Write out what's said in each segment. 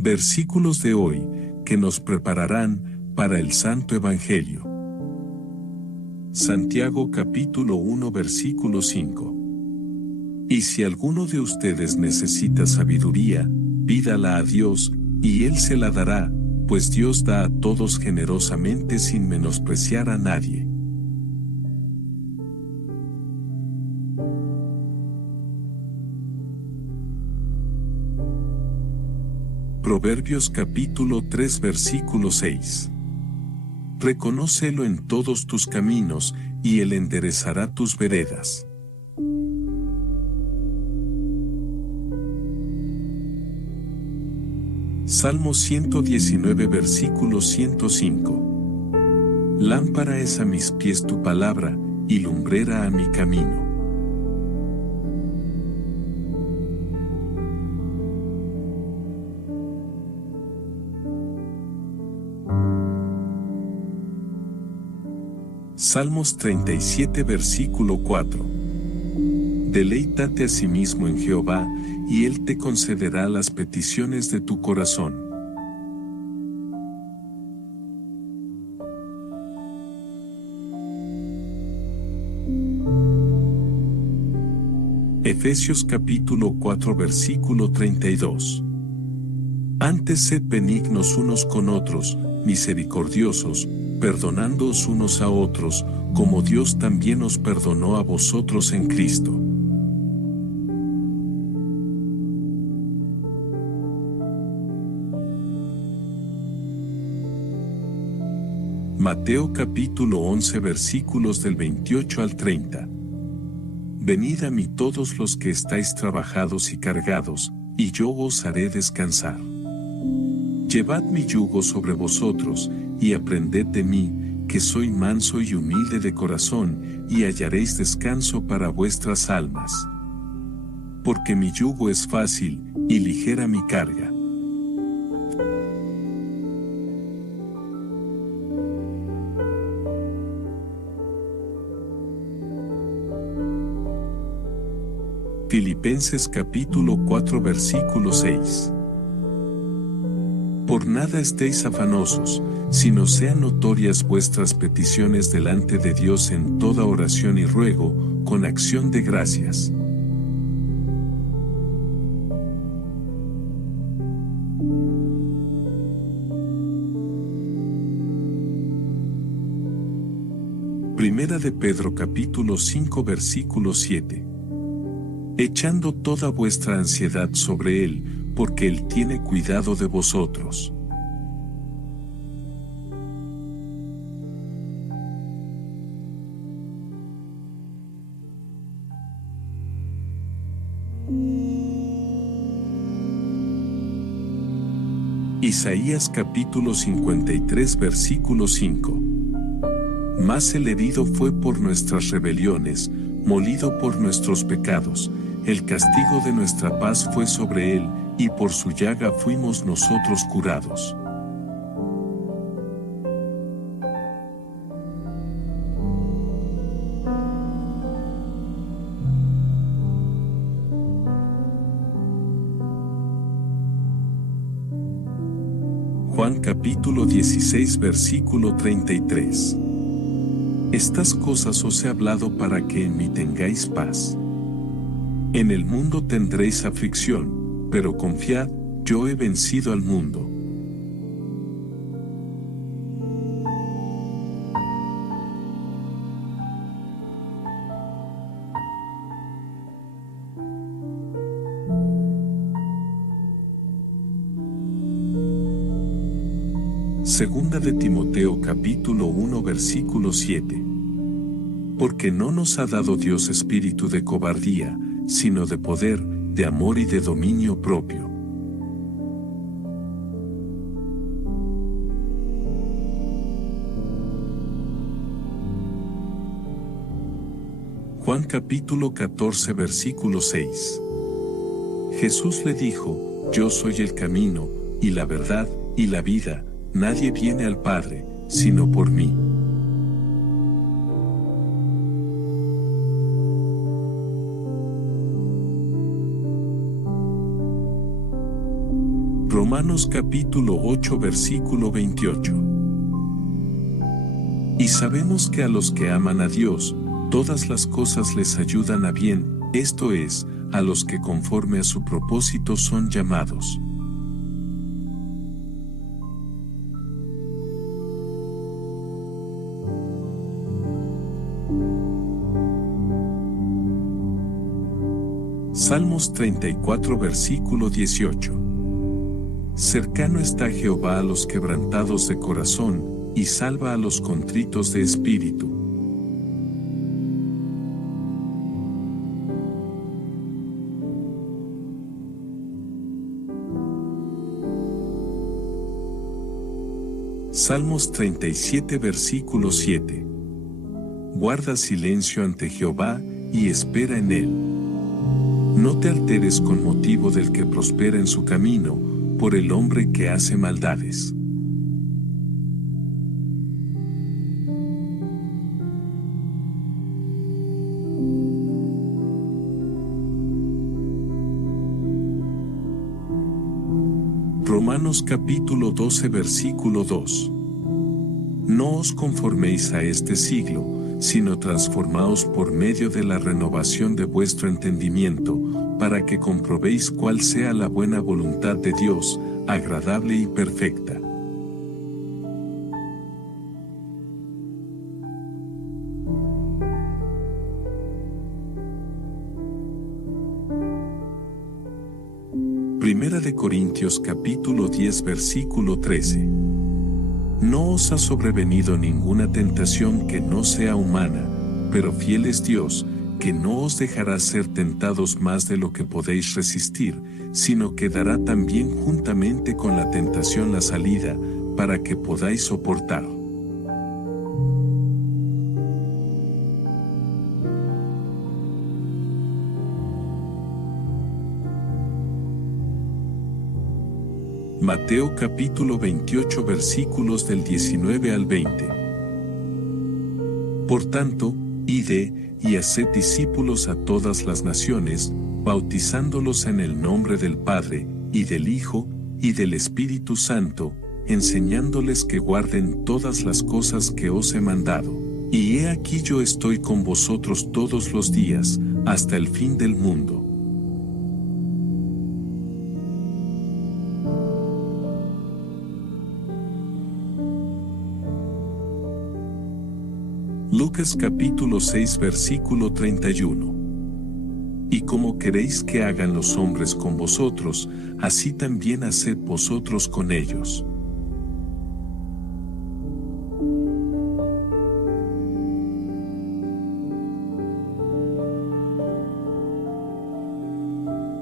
Versículos de hoy, que nos prepararán para el Santo Evangelio. Santiago capítulo 1 versículo 5. Y si alguno de ustedes necesita sabiduría, pídala a Dios, y Él se la dará, pues Dios da a todos generosamente sin menospreciar a nadie. Proverbios capítulo 3 versículo 6. Reconócelo en todos tus caminos, y Él enderezará tus veredas. Salmo 119 versículo 105. Lámpara es a mis pies tu palabra, y lumbrera a mi camino. Salmos 37 versículo 4. Deleítate asimismo en Jehová, y Él te concederá las peticiones de tu corazón. Efesios capítulo 4 versículo 32. Antes sed benignos unos con otros, misericordiosos, perdonándoos unos a otros, como Dios también os perdonó a vosotros en Cristo. Mateo capítulo 11 versículos del 28 al 30. Venid a mí todos los que estáis trabajados y cargados, y yo os haré descansar. Llevad mi yugo sobre vosotros, y aprended de mí, que soy manso y humilde de corazón, y hallaréis descanso para vuestras almas. Porque mi yugo es fácil, y ligera mi carga. Filipenses capítulo 4 versículo 6. Por nada estéis afanosos, sino sean notorias vuestras peticiones delante de Dios en toda oración y ruego, con acción de gracias. Primera de Pedro capítulo 5 versículo 7. Echando toda vuestra ansiedad sobre Él, porque Él tiene cuidado de vosotros. Isaías capítulo 53 versículo 5. Mas el herido fue por nuestras rebeliones, molido por nuestros pecados, el castigo de nuestra paz fue sobre él, y por su llaga fuimos nosotros curados. Juan capítulo 16 versículo 33. Estas cosas os he hablado para que en mí tengáis paz. En el mundo tendréis aflicción, pero confiad, yo he vencido al mundo. Segunda de Timoteo capítulo 1 versículo 7. Porque no nos ha dado Dios espíritu de cobardía, sino de poder, de amor y de dominio propio. Juan capítulo 14 versículo 6. Jesús le dijo, yo soy el camino, y la verdad, y la vida, nadie viene al Padre, sino por mí. Romanos capítulo 8 versículo 28. Y sabemos que a los que aman a Dios, todas las cosas les ayudan a bien, esto es, a los que conforme a su propósito son llamados. Salmos 34 versículo 18. Cercano está Jehová a los quebrantados de corazón, y salva a los contritos de espíritu. Salmos 37 versículo 7. Guarda silencio ante Jehová, y espera en él. No te alteres con motivo del que prospera en su camino, por el hombre que hace maldades. Romanos capítulo 12 versículo 2. No os conforméis a este siglo, sino transformaos por medio de la renovación de vuestro entendimiento, para que comprobéis cuál sea la buena voluntad de Dios, agradable y perfecta. Primera de Corintios capítulo 10 versículo 13. No os ha sobrevenido ninguna tentación que no sea humana, pero fiel es Dios, que no os dejará ser tentados más de lo que podéis resistir, sino que dará también juntamente con la tentación la salida, para que podáis soportar. Mateo capítulo 28 versículos del 19 al 20. Por tanto, id y haced discípulos a todas las naciones, bautizándolos en el nombre del Padre, y del Hijo, y del Espíritu Santo, enseñándoles que guarden todas las cosas que os he mandado. Y he aquí yo estoy con vosotros todos los días, hasta el fin del mundo. Lucas capítulo 6 versículo 31. Y como queréis que hagan los hombres con vosotros, así también haced vosotros con ellos.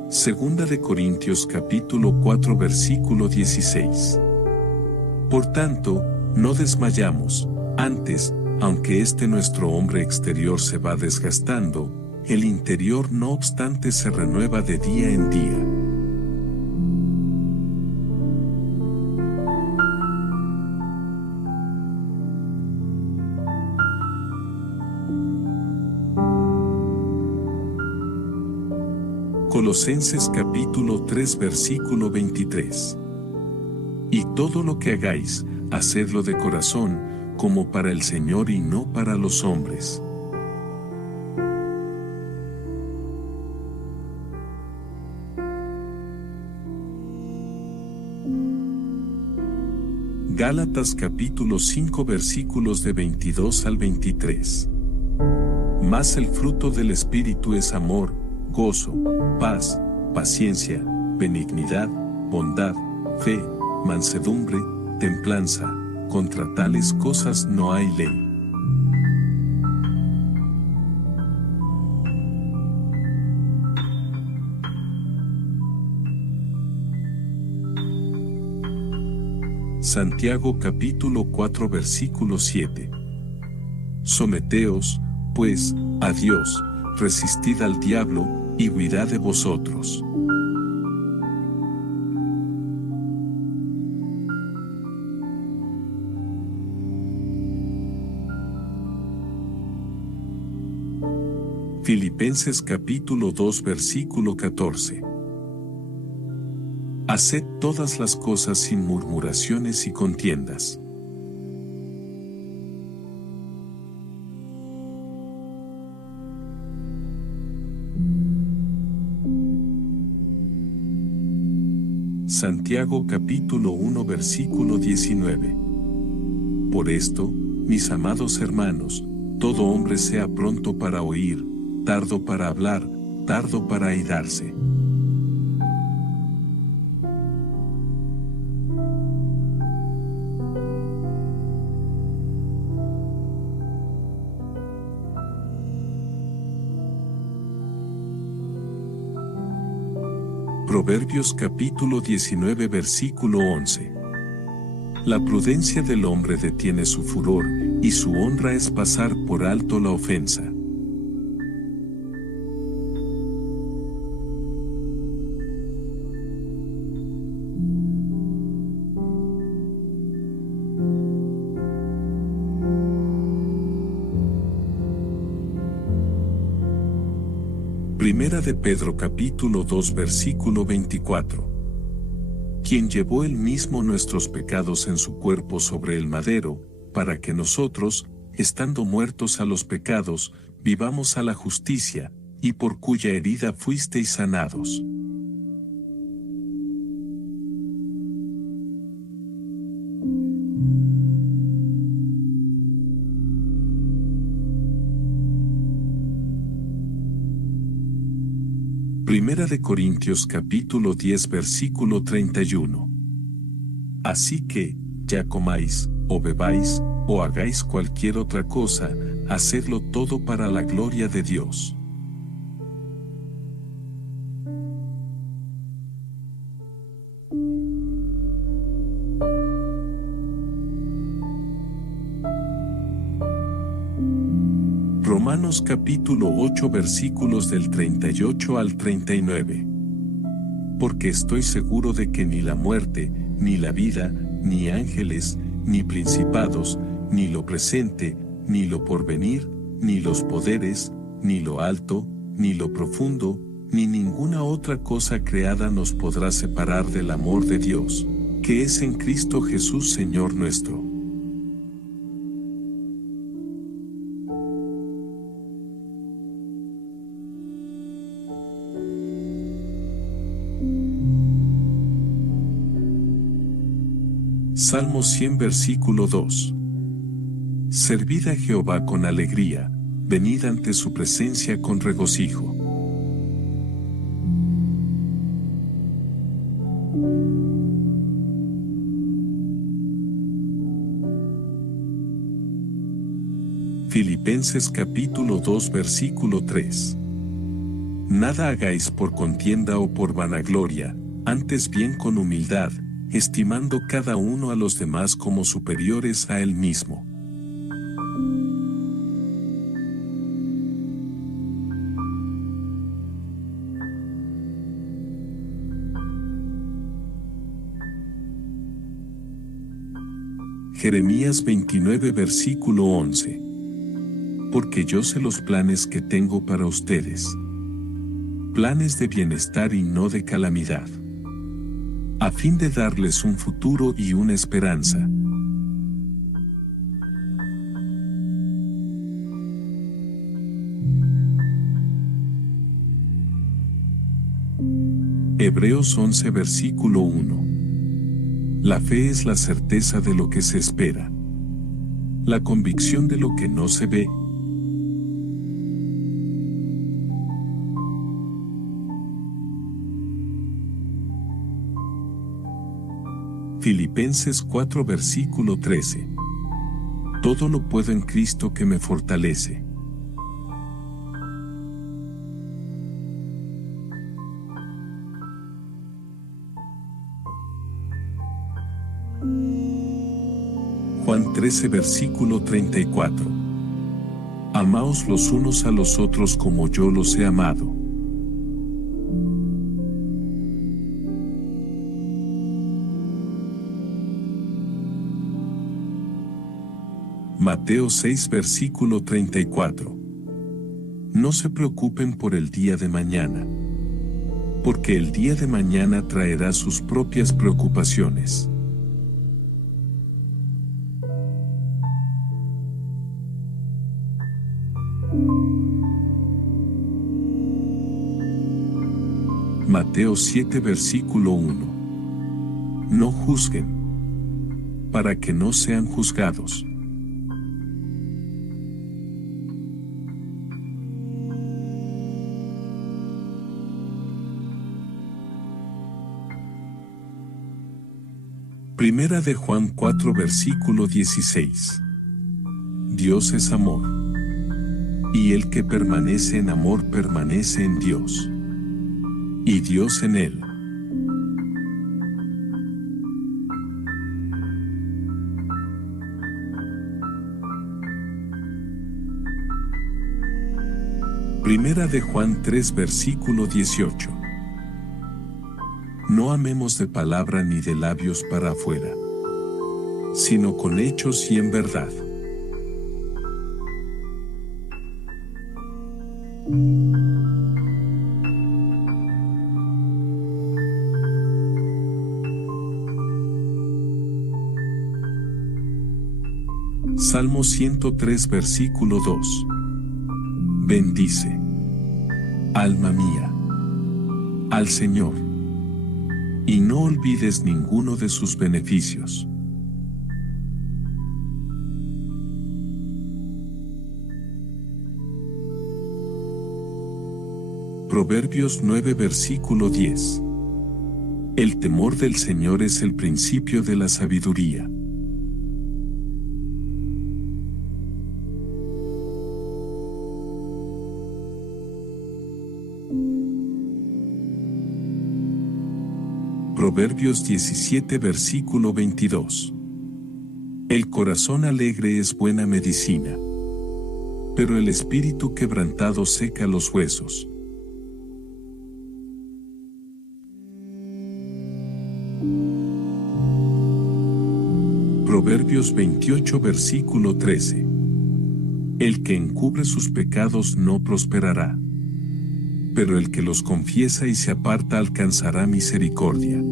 Segunda de Corintios capítulo 4 versículo 16. Por tanto, no desmayamos, antes, aunque nuestro hombre exterior se va desgastando, el interior no obstante se renueva de día en día. Colosenses capítulo 3 versículo 23. Y todo lo que hagáis, hacedlo de corazón, como para el Señor y no para los hombres. Gálatas capítulo 5 versículos de 22 al 23. Mas el fruto del Espíritu es amor, gozo, paz, paciencia, benignidad, bondad, fe, mansedumbre, templanza. Contra tales cosas no hay ley. Santiago capítulo 4 versículo 7. Someteos, pues, a Dios, resistid al diablo, y huirá de vosotros. Filipenses capítulo 2 versículo 14. Haced todas las cosas sin murmuraciones y contiendas. Santiago capítulo 1 versículo 19. Por esto, mis amados hermanos, todo hombre sea pronto para oír, tardo para hablar, tardo para airarse. Proverbios capítulo 19 versículo 11. La prudencia del hombre detiene su furor, y su honra es pasar por alto la ofensa. Primera de Pedro capítulo 2 versículo 24. Quien llevó él mismo nuestros pecados en su cuerpo sobre el madero, para que nosotros, estando muertos a los pecados, vivamos a la justicia, y por cuya herida fuisteis sanados. Primera de Corintios capítulo 10 versículo 31. Así que, ya comáis, o bebáis, o hagáis cualquier otra cosa, hacedlo todo para la gloria de Dios. Romanos capítulo 8 versículos del 38 al 39. Porque estoy seguro de que ni la muerte, ni la vida, ni ángeles, ni principados, ni lo presente, ni lo porvenir, ni los poderes, ni lo alto, ni lo profundo, ni ninguna otra cosa creada nos podrá separar del amor de Dios, que es en Cristo Jesús Señor nuestro. Salmo 100 versículo 2. Servid a Jehová con alegría, venid ante su presencia con regocijo. Filipenses capítulo 2 versículo 3. Nada hagáis por contienda o por vanagloria, antes bien con humildad, estimando cada uno a los demás como superiores a él mismo. Jeremías 29 versículo 11. Porque yo sé los planes que tengo para ustedes. Planes de bienestar y no de calamidad, a fin de darles un futuro y una esperanza. Hebreos 11 versículo 1. La fe es la certeza de lo que se espera, la convicción de lo que no se ve. Filipenses 4 versículo 13. Todo lo puedo en Cristo que me fortalece. Juan 13 versículo 34. Amaos los unos a los otros como yo los he amado. Mateo 6 versículo 34. No se preocupen por el día de mañana, porque el día de mañana traerá sus propias preocupaciones. Mateo 7 versículo 1. No juzguen, para que no sean juzgados. Primera de Juan 4 versículo 16. Dios es amor, y el que permanece en amor permanece en Dios, y Dios en él. Primera de Juan 3 versículo 18. No amemos de palabra ni de labios para afuera, sino con hechos y en verdad. Salmo 103 versículo 2. Bendice, alma mía, al Señor, y no olvides ninguno de sus beneficios. Proverbios 9 versículo 10. El temor del Señor es el principio de la sabiduría. Proverbios 17 versículo 22. El corazón alegre es buena medicina, pero el espíritu quebrantado seca los huesos. Proverbios 28 versículo 13. El que encubre sus pecados no prosperará, pero el que los confiesa y se aparta alcanzará misericordia.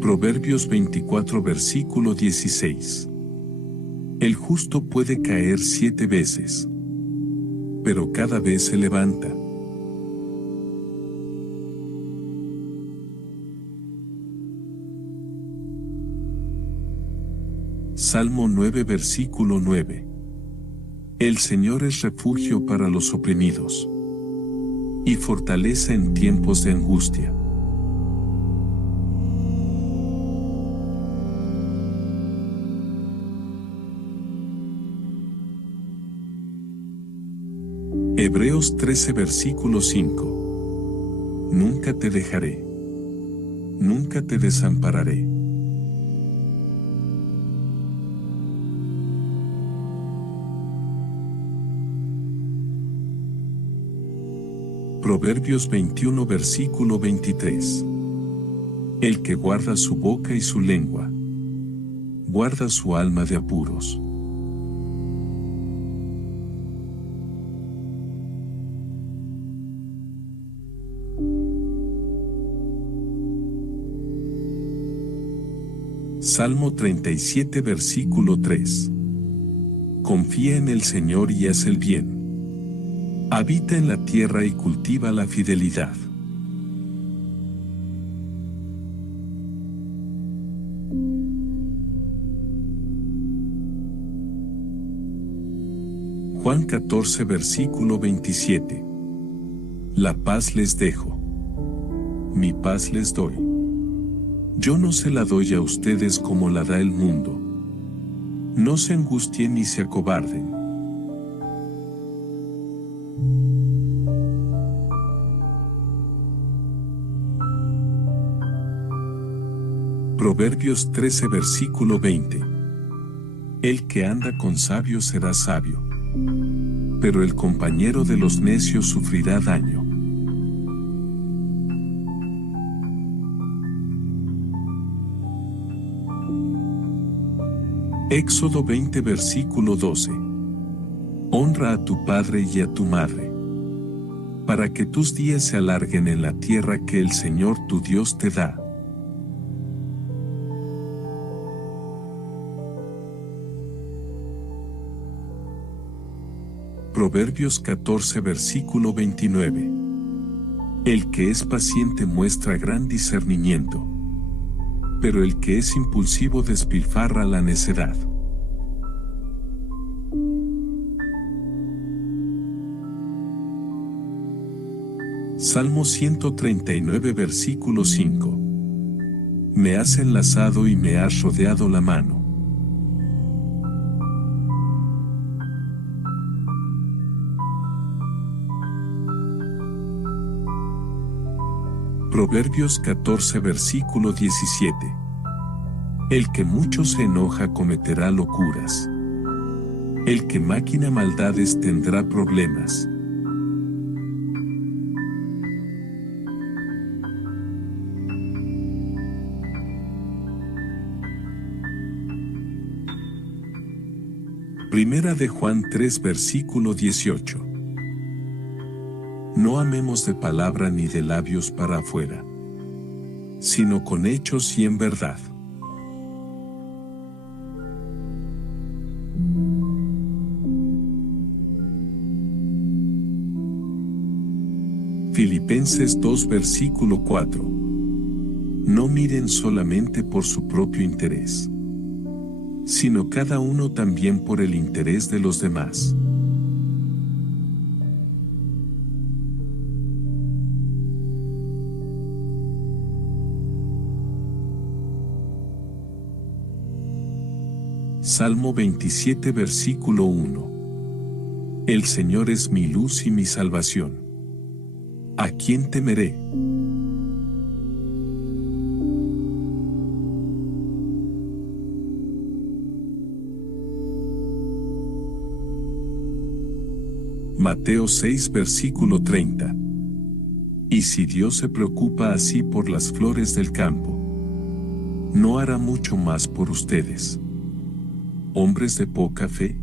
Proverbios 24 versículo 16. El justo puede caer 7 veces, pero cada vez se levanta. Salmo 9 versículo 9. El Señor es refugio para los oprimidos, y fortaleza en tiempos de angustia. Hebreos 13 versículo 5. Nunca te dejaré, nunca te desampararé. Proverbios 21 versículo 23. El que guarda su boca y su lengua, guarda su alma de apuros. Salmo 37 versículo 3. Confía en el Señor y haz el bien. Habita en la tierra y cultiva la fidelidad. Juan 14 versículo 27. La paz les dejo, mi paz les doy. Yo no se la doy a ustedes como la da el mundo. No se angustien ni se acobarden. Proverbios 13 versículo 20. El que anda con sabios será sabio, pero el compañero de los necios sufrirá daño. Éxodo 20 versículo 12. Honra a tu padre y a tu madre, para que tus días se alarguen en la tierra que el Señor tu Dios te da. Proverbios 14 versículo 29. El que es paciente muestra gran discernimiento, pero el que es impulsivo despilfarra la necedad. Salmo 139 versículo 5. Me has enlazado y me has rodeado la mano. Proverbios 14 versículo 17. El que mucho se enoja cometerá locuras. El que maquina maldades tendrá problemas. Primera de Juan 3 versículo 18. No amemos de palabra ni de labios para afuera, sino con hechos y en verdad. Filipenses 2 versículo 4. No miren solamente por su propio interés, sino cada uno también por el interés de los demás. Salmo 27 versículo 1. El Señor es mi luz y mi salvación. ¿A quién temeré? Mateo 6 versículo 30. Y si Dios se preocupa así por las flores del campo, ¿no hará mucho más por ustedes, hombres de poca fe?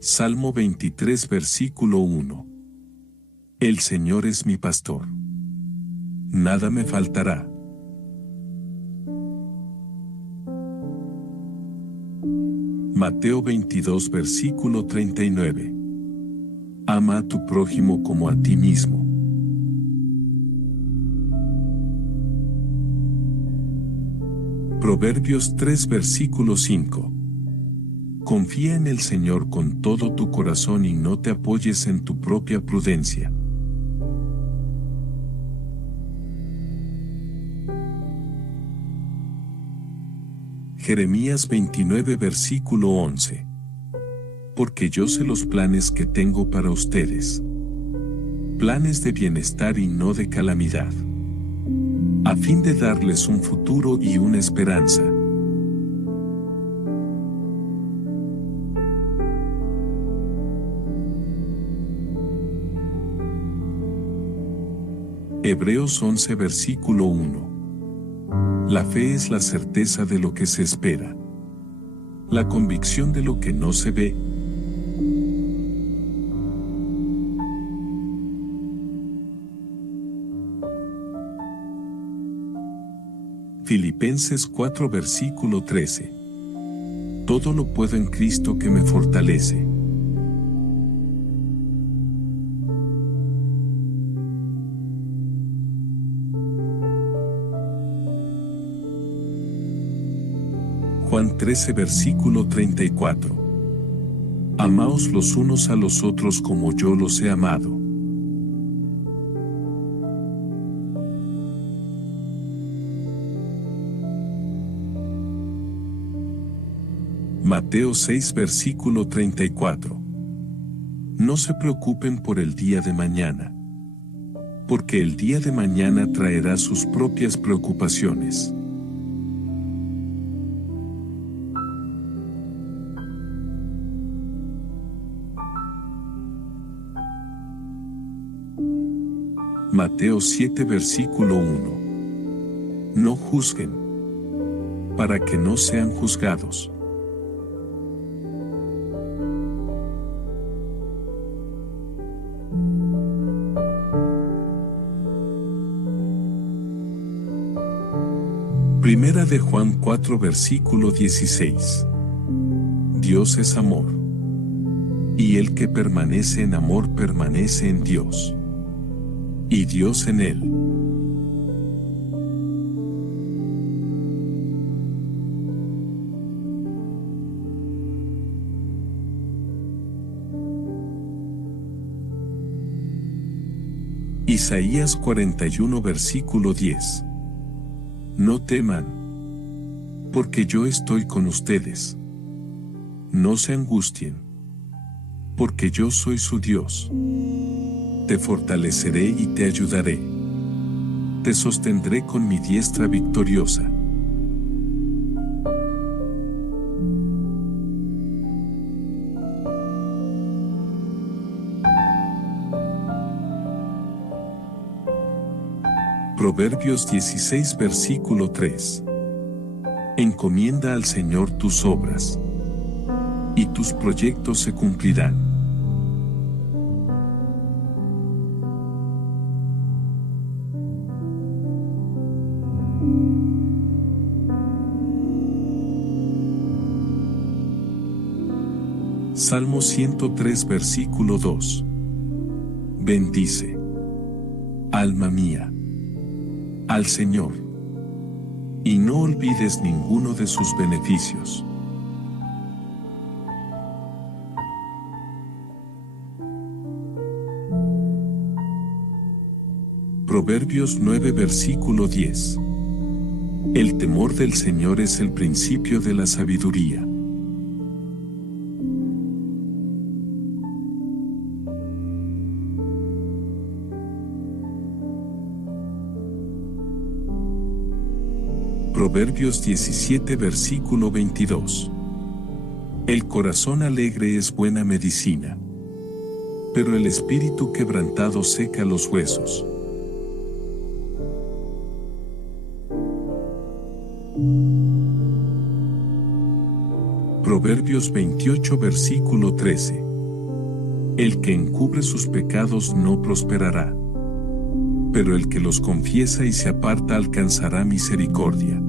Salmo 23 versículo 1. El Señor es mi pastor. Nada me faltará. Mateo 22 versículo 39. Ama a tu prójimo como a ti mismo. Proverbios 3 versículo 5. Confía en el Señor con todo tu corazón y no te apoyes en tu propia prudencia. Jeremías 29 versículo 11. Porque yo sé los planes que tengo para ustedes, planes de bienestar y no de calamidad, a fin de darles un futuro y una esperanza. Hebreos 11 versículo 1. La fe es la certeza de lo que se espera, la convicción de lo que no se ve. Filipenses 4 versículo 13. Todo lo puedo en Cristo que me fortalece. Juan 13 versículo 34. Amaos los unos a los otros como yo los he amado. Mateo 6 versículo 34. No se preocupen por el día de mañana, porque el día de mañana traerá sus propias preocupaciones. Mateo 7 versículo 1. No juzguen, para que no sean juzgados. Primera de Juan 4 versículo 16. Dios es amor. Y el que permanece en amor permanece en Dios. Y Dios en él. Isaías 41 versículo 10. No teman, porque yo estoy con ustedes. No se angustien, porque yo soy su Dios. Te fortaleceré y te ayudaré. Te sostendré con mi diestra victoriosa. Proverbios 16 versículo 3. Encomienda al Señor tus obras, y tus proyectos se cumplirán. Salmo 103 versículo 2. Bendice, alma mía, al Señor, y no olvides ninguno de sus beneficios. Proverbios 9 versículo 10. El temor del Señor es el principio de la sabiduría. Proverbios 17 versículo 22. El corazón alegre es buena medicina, pero el espíritu quebrantado seca los huesos. Proverbios 28 versículo 13. El que encubre sus pecados no prosperará, pero el que los confiesa y se aparta alcanzará misericordia.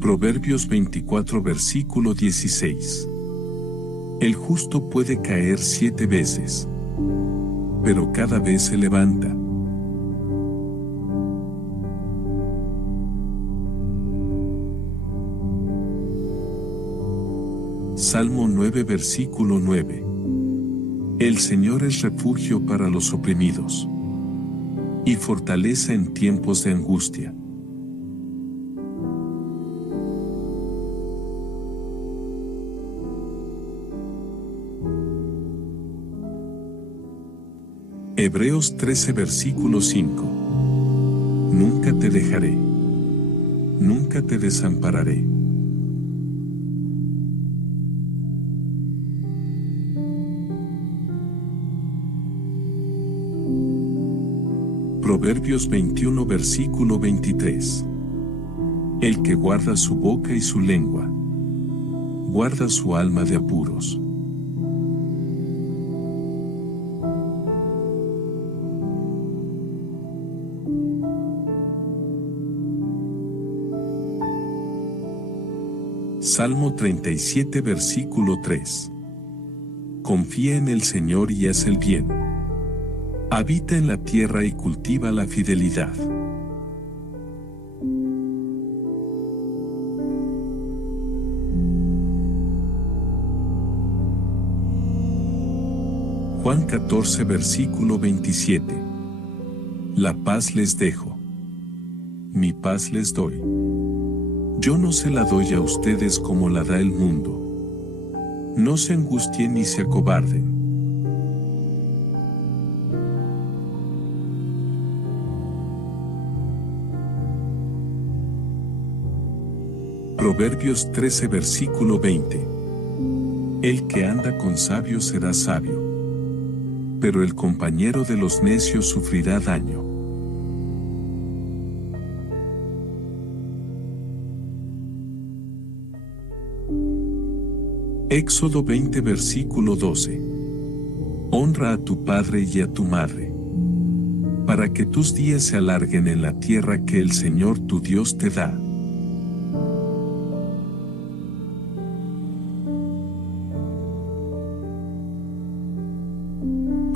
Proverbios 24 versículo 16. El justo puede caer 7 veces, pero cada vez se levanta. Salmo 9 versículo 9. El Señor es refugio para los oprimidos y fortaleza en tiempos de angustia. Hebreos 13 versículo 5. Nunca te dejaré, nunca te desampararé. Proverbios 21 versículo 23. El que guarda su boca y su lengua, guarda su alma de apuros. Salmo 37 versículo 3. Confía en el Señor y haz el bien. Habita en la tierra y cultiva la fidelidad. Juan 14 versículo 27. La paz les dejo, mi paz les doy. Yo no se la doy a ustedes como la da el mundo. No se angustien ni se acobarden. Proverbios 13 versículo 20. El que anda con sabios será sabio, pero el compañero de los necios sufrirá daño. Éxodo 20 versículo 12. Honra a tu padre y a tu madre, para que tus días se alarguen en la tierra que el Señor tu Dios te da.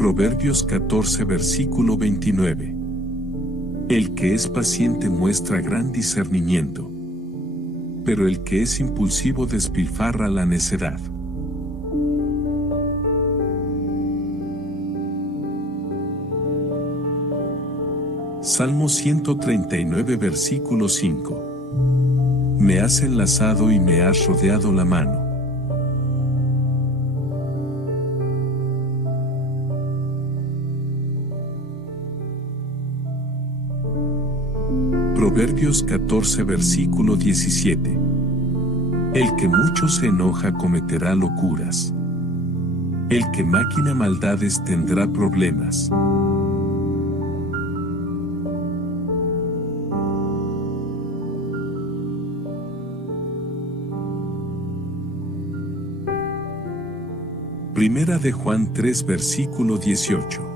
Proverbios 14 versículo 29. El que es paciente muestra gran discernimiento, pero el que es impulsivo despilfarra la necedad. Salmo 139 versículo 5. Me has enlazado y me has rodeado la mano. Proverbios 14 versículo 17. El que mucho se enoja cometerá locuras. El que maquina maldades tendrá problemas. Primera de Juan 3 versículo 18.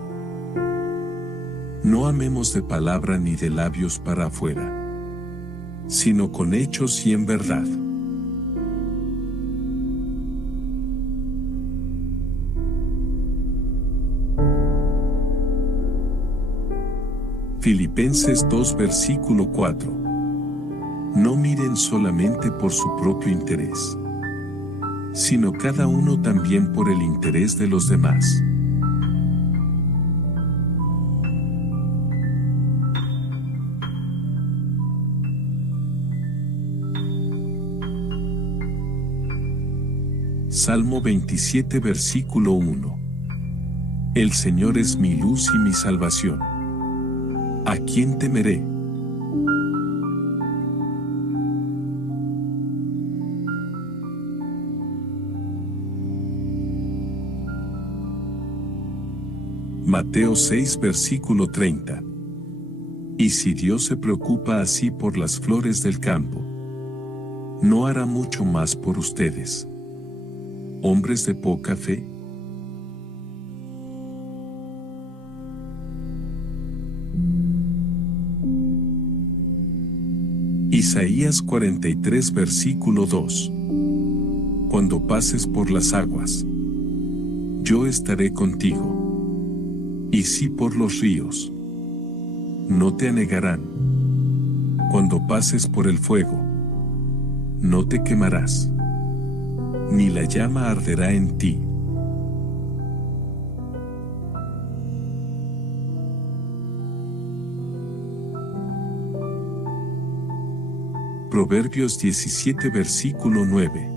No amemos de palabra ni de labios para afuera, sino con hechos y en verdad. Filipenses 2 versículo 4. No miren solamente por su propio interés, sino cada uno también por el interés de los demás. Salmo 27 versículo 1. El Señor es mi luz y mi salvación. ¿A quién temeré? Mateo 6 versículo 30. Y si Dios se preocupa así por las flores del campo, ¿no hará mucho más por ustedes, hombres de poca fe? Isaías 43 versículo 2. Cuando pases por las aguas, yo estaré contigo. Y si por los ríos, no te anegarán. Cuando pases por el fuego, no te quemarás, ni la llama arderá en ti. Proverbios 17 versículo 9.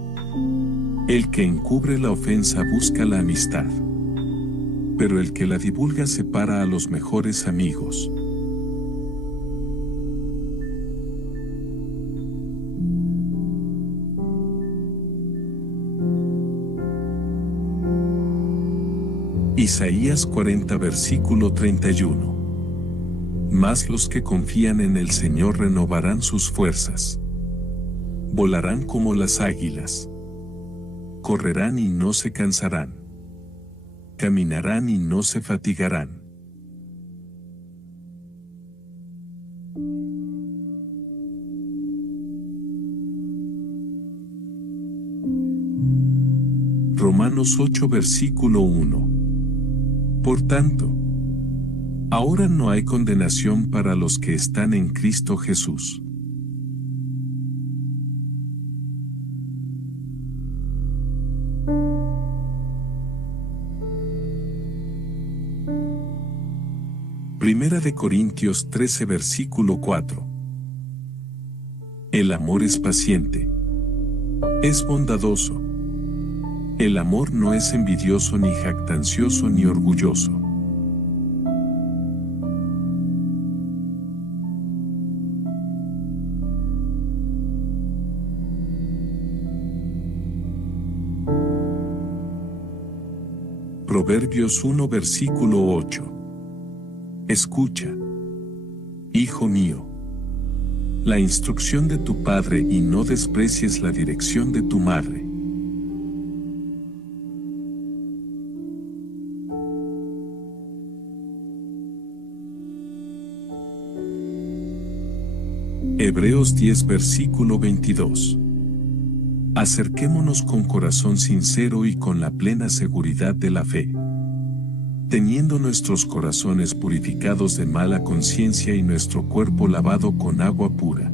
El que encubre la ofensa busca la amistad, pero el que la divulga separa a los mejores amigos. Isaías 40 versículo 31. Mas los que confían en el Señor renovarán sus fuerzas. Volarán como las águilas. Correrán y no se cansarán. Caminarán y no se fatigarán. Romanos 8 versículo 1. Por tanto, ahora no hay condenación para los que están en Cristo Jesús. Primera de Corintios 13 versículo 4. El amor es paciente, es bondadoso. El amor no es envidioso ni jactancioso ni orgulloso. Proverbios 1 versículo 8. Escucha, hijo mío, la instrucción de tu padre y no desprecies la dirección de tu madre. Hebreos 10 versículo 22. Acerquémonos con corazón sincero y con la plena seguridad de la fe, teniendo nuestros corazones purificados de mala conciencia y nuestro cuerpo lavado con agua pura.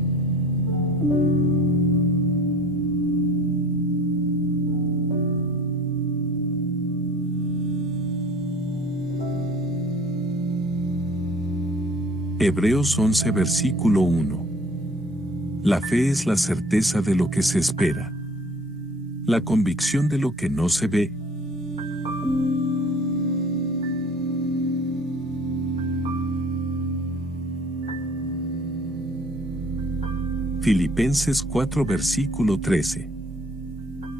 Hebreos 11 versículo 1. La fe es la certeza de lo que se espera, la convicción de lo que no se ve. Filipenses 4 versículo 13.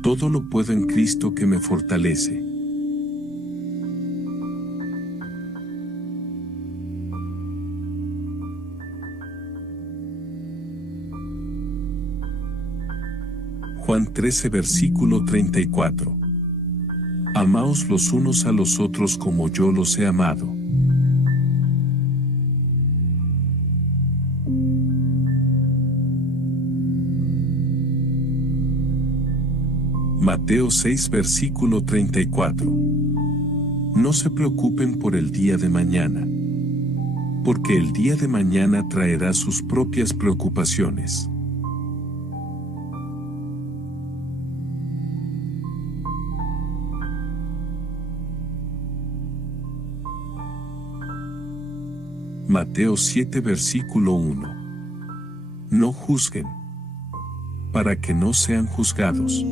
Todo lo puedo en Cristo que me fortalece. Juan 13 versículo 34. Amaos los unos a los otros como yo los he amado. Mateo 6 versículo 34. No se preocupen por el día de mañana, porque el día de mañana traerá sus propias preocupaciones. Mateo 7 versículo 1. No juzguen, para que no sean juzgados.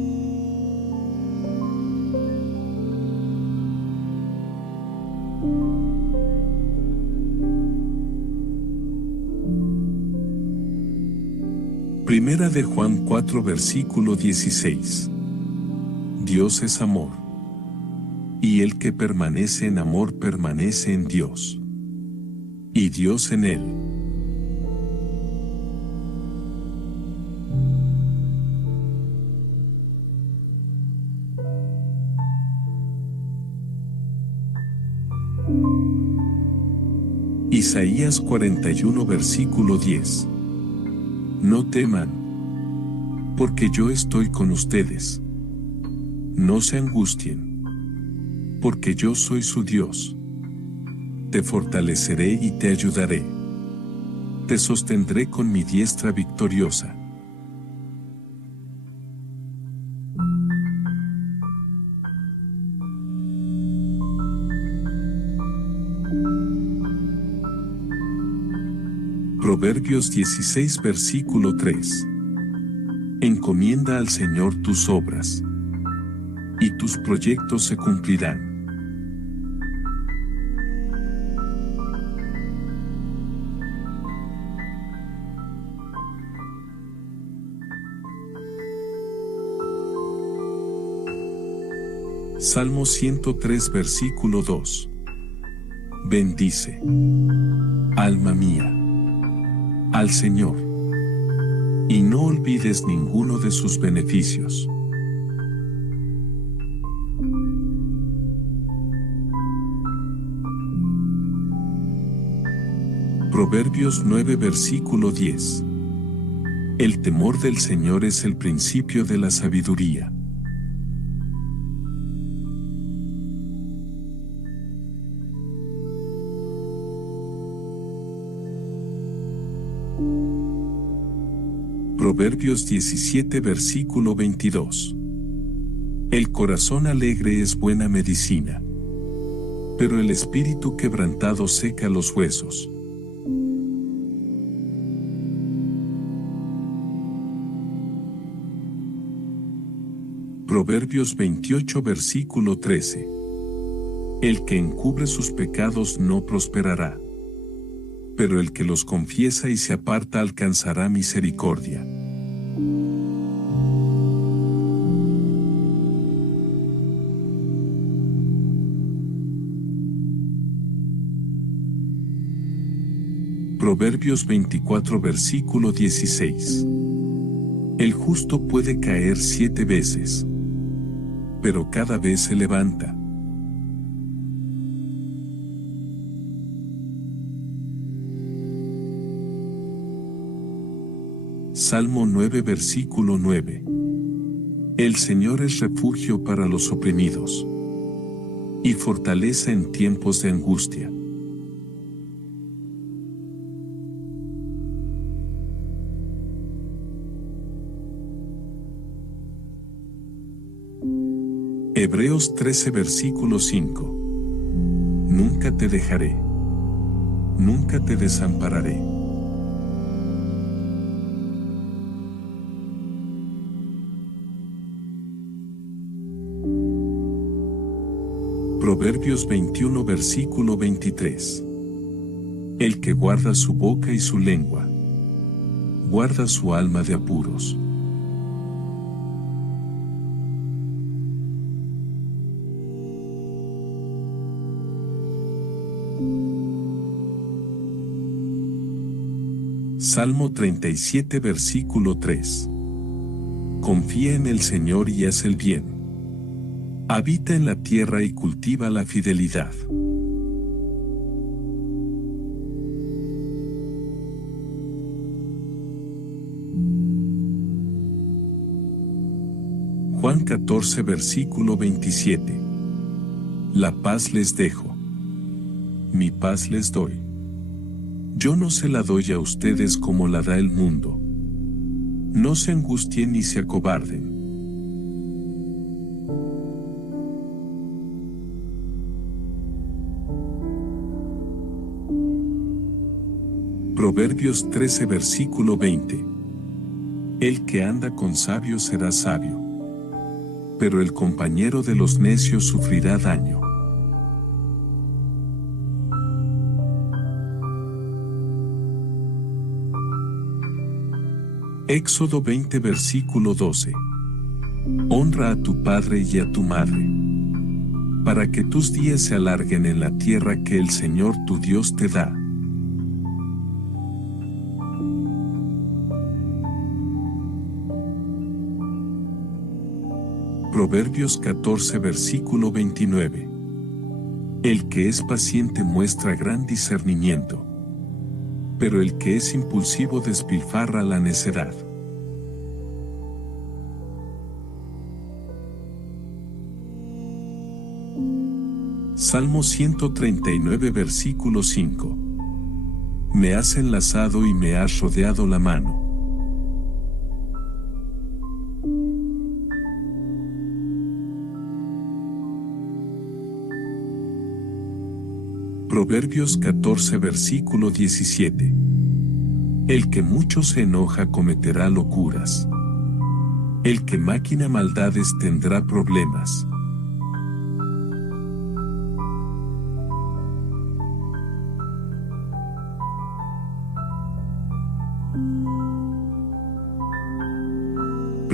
Primera de Juan 4 versículo 16. Dios es amor, y el que permanece en amor permanece en Dios, y Dios en él. Isaías 41 versículo 10. No teman, porque yo estoy con ustedes. No se angustien, porque yo soy su Dios. Te fortaleceré y te ayudaré. Te sostendré con mi diestra victoriosa. Proverbios 16 versículo 3. Encomienda al Señor tus obras, y tus proyectos se cumplirán. Salmo 103 versículo 2. Bendice, alma mía, al Señor, y no olvides ninguno de sus beneficios. Proverbios 9 versículo 10. El temor del Señor es el principio de la sabiduría. Proverbios 17 versículo 22. El corazón alegre es buena medicina, pero el espíritu quebrantado seca los huesos. Proverbios 28 versículo 13. El que encubre sus pecados no prosperará, pero el que los confiesa y se aparta alcanzará misericordia. Proverbios 24 versículo 16. El justo puede caer 7 veces, pero cada vez se levanta. Salmo 9 versículo 9. El Señor es refugio para los oprimidos y fortaleza en tiempos de angustia. Hebreos 13 versículo 5. Nunca te dejaré, nunca te desampararé. Proverbios 21 versículo 23. El que guarda su boca y su lengua, guarda su alma de apuros. Salmo 37 versículo 3. Confía en el Señor y haz el bien. Habita en la tierra y cultiva la fidelidad. Juan 14 versículo 27. La paz les dejo, mi paz les doy. Yo no se la doy a ustedes como la da el mundo. No se angustien ni se acobarden. Proverbios 13 versículo 20. El que anda con sabios será sabio, pero el compañero de los necios sufrirá daño. Éxodo 20 versículo 12. Honra a tu padre y a tu madre, para que tus días se alarguen en la tierra que el Señor tu Dios te da. Proverbios 14 versículo 29. El que es paciente muestra gran discernimiento, pero el que es impulsivo despilfarra la necedad. Salmo 139 versículo 5. Me has enlazado y me has rodeado la mano. Proverbios 14 versículo 17. El que mucho se enoja cometerá locuras. El que maquina maldades tendrá problemas.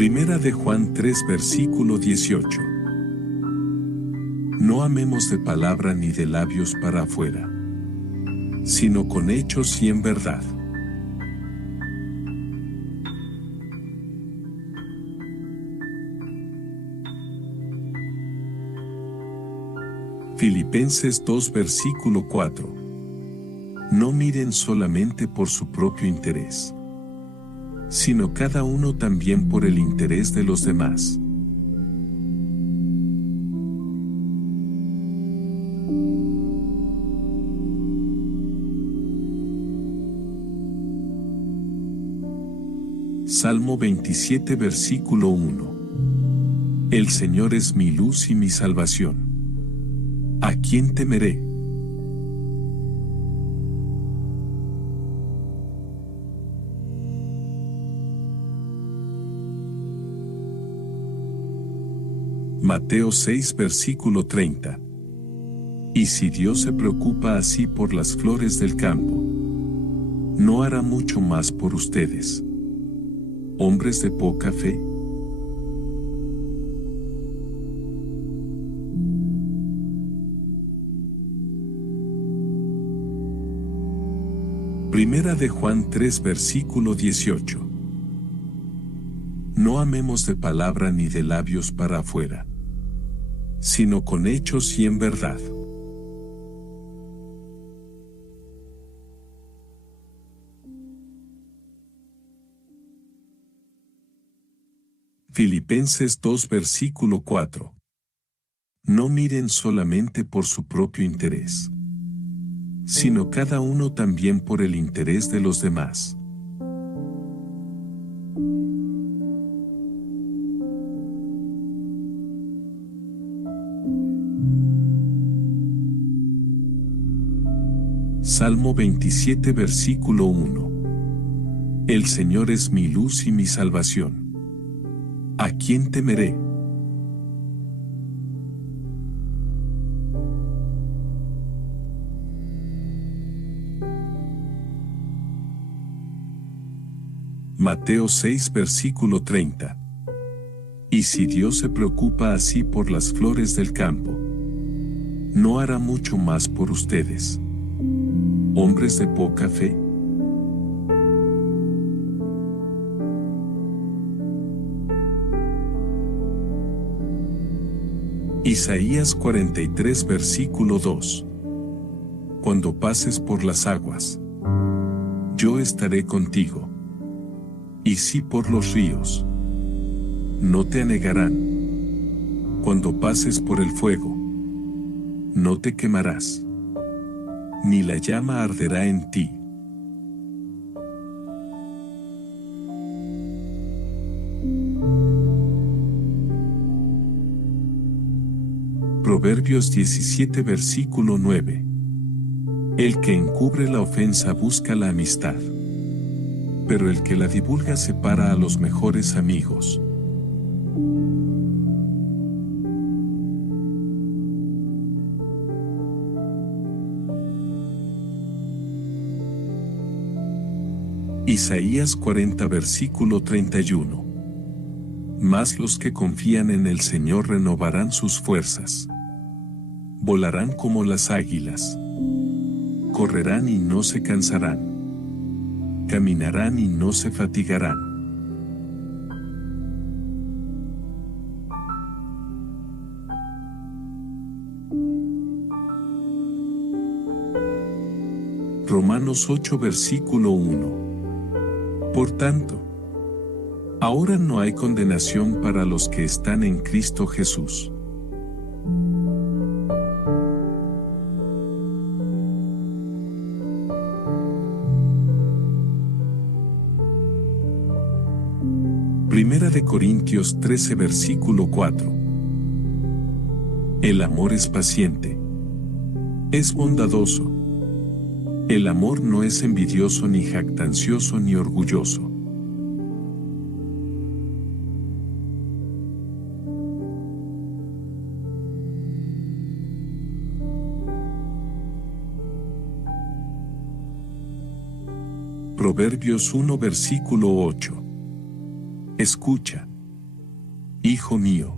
Primera de Juan 3 versículo 18. No amemos de palabra ni de labios para afuera, sino con hechos y en verdad. Filipenses 2 versículo 4. No miren solamente por su propio interés, sino cada uno también por el interés de los demás. Salmo 27 versículo 1. El Señor es mi luz y mi salvación. ¿A quién temeré? Mateo 6 versículo 30. Y si Dios se preocupa así por las flores del campo, ¿no hará mucho más por ustedes, hombres de poca fe? Primera de Juan 3 versículo 18. No amemos de palabra ni de labios para afuera, sino con hechos y en verdad. Filipenses 2 versículo 4. No miren solamente por su propio interés, sino cada uno también por el interés de los demás. Salmo 27 versículo 1. El Señor es mi luz y mi salvación. ¿A quién temeré? Mateo 6 versículo 30. Y si Dios se preocupa así por las flores del campo, ¿no hará mucho más por ustedes, hombres de poca fe? Isaías 43 versículo 2. Cuando pases por las aguas, yo estaré contigo. Y si por los ríos, no te anegarán. Cuando pases por el fuego, no te quemarás, ni la llama arderá en ti. Proverbios 17 versículo 9. El que encubre la ofensa busca la amistad, pero el que la divulga separa a los mejores amigos. Isaías 40 versículo 31. Mas los que confían en el Señor renovarán sus fuerzas. Volarán como las águilas. Correrán y no se cansarán. Caminarán y no se fatigarán. Romanos 8 versículo 1. Por tanto, ahora no hay condenación para los que están en Cristo Jesús. Primera de Corintios 13 versículo 4. El amor es paciente, es bondadoso. El amor no es envidioso ni jactancioso ni orgulloso. Proverbios 1 versículo 8. Escucha, hijo mío,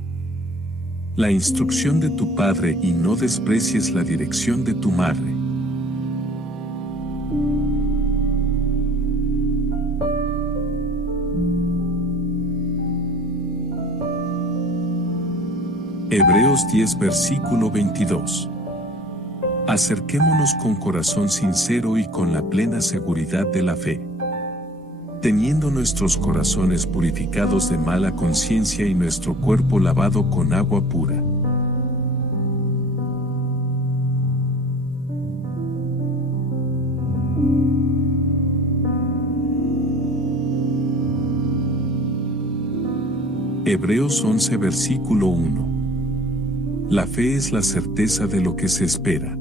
la instrucción de tu padre y no desprecies la dirección de tu madre. Hebreos 10 versículo 22. Acerquémonos con corazón sincero y con la plena seguridad de la fe, teniendo nuestros corazones purificados de mala conciencia y nuestro cuerpo lavado con agua pura. Hebreos 11 versículo 1. La fe es la certeza de lo que se espera,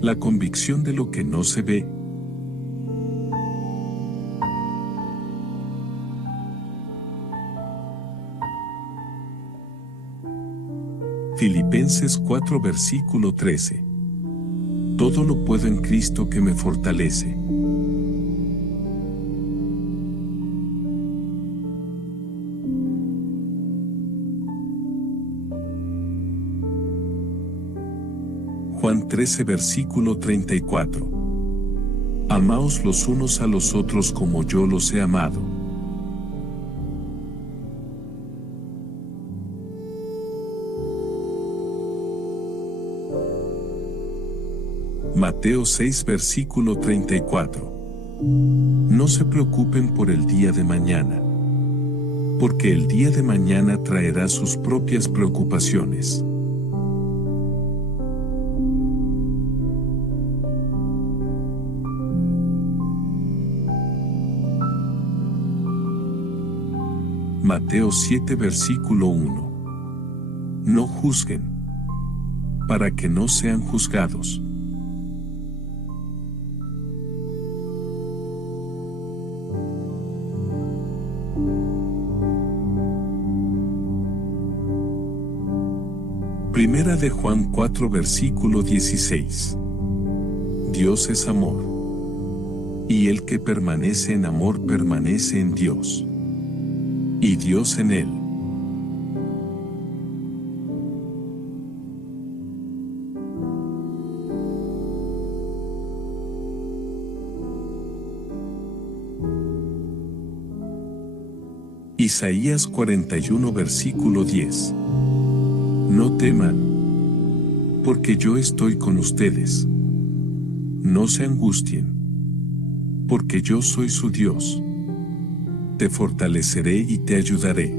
la convicción de lo que no se ve. Filipenses 4 versículo 13. Todo lo puedo en Cristo que me fortalece. Juan 13 versículo 34. Amaos los unos a los otros como yo los he amado. Mateo 6 versículo 34. No se preocupen por el día de mañana, porque el día de mañana traerá sus propias preocupaciones. Mateo 7 versículo 1. No juzguen, para que no sean juzgados. Primera de Juan 4 versículo 16. Dios es amor, y el que permanece en amor permanece en Dios, y Dios en él. Isaías 41 versículo 10. No teman, porque yo estoy con ustedes. No se angustien, porque yo soy su Dios. Te fortaleceré y te ayudaré.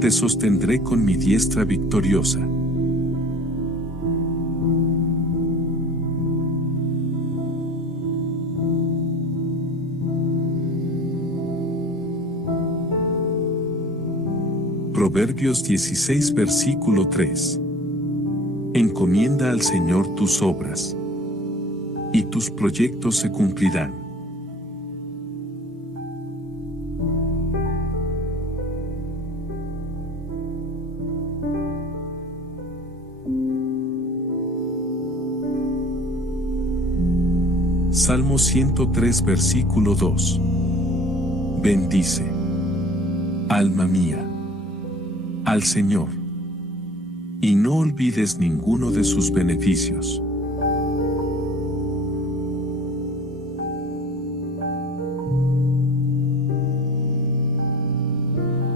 Te sostendré con mi diestra victoriosa. Proverbios 16 versículo 3. Encomienda al Señor tus obras, y tus proyectos se cumplirán. Salmo 103 versículo 2. Bendice, alma mía, al Señor, y no olvides ninguno de sus beneficios.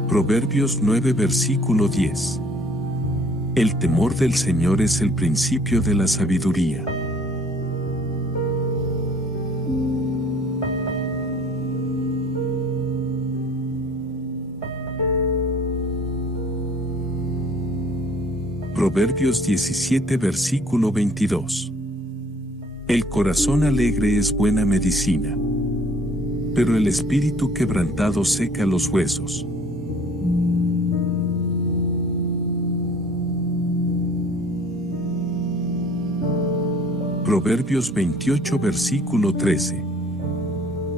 Proverbios 9 versículo 10. El temor del Señor es el principio de la sabiduría. Proverbios 17 versículo 22. El corazón alegre es buena medicina, pero el espíritu quebrantado seca los huesos. Proverbios 28 versículo 13.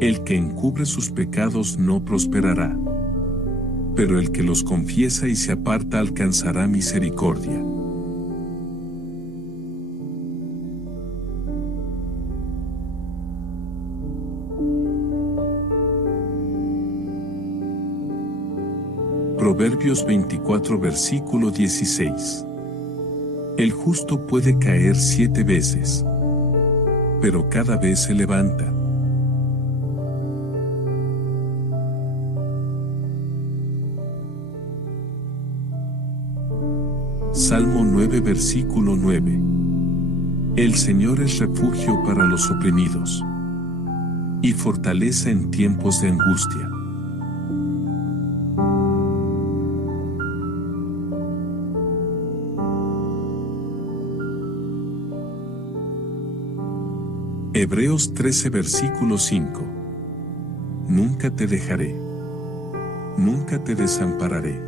El que encubre sus pecados no prosperará, pero el que los confiesa y se aparta alcanzará misericordia. Proverbios 24 versículo 16. El justo puede caer 7 veces, pero cada vez se levanta. Salmo 9 versículo 9. El Señor es refugio para los oprimidos, y fortaleza en tiempos de angustia. Hebreos 13 versículo 5. Nunca te dejaré, nunca te desampararé.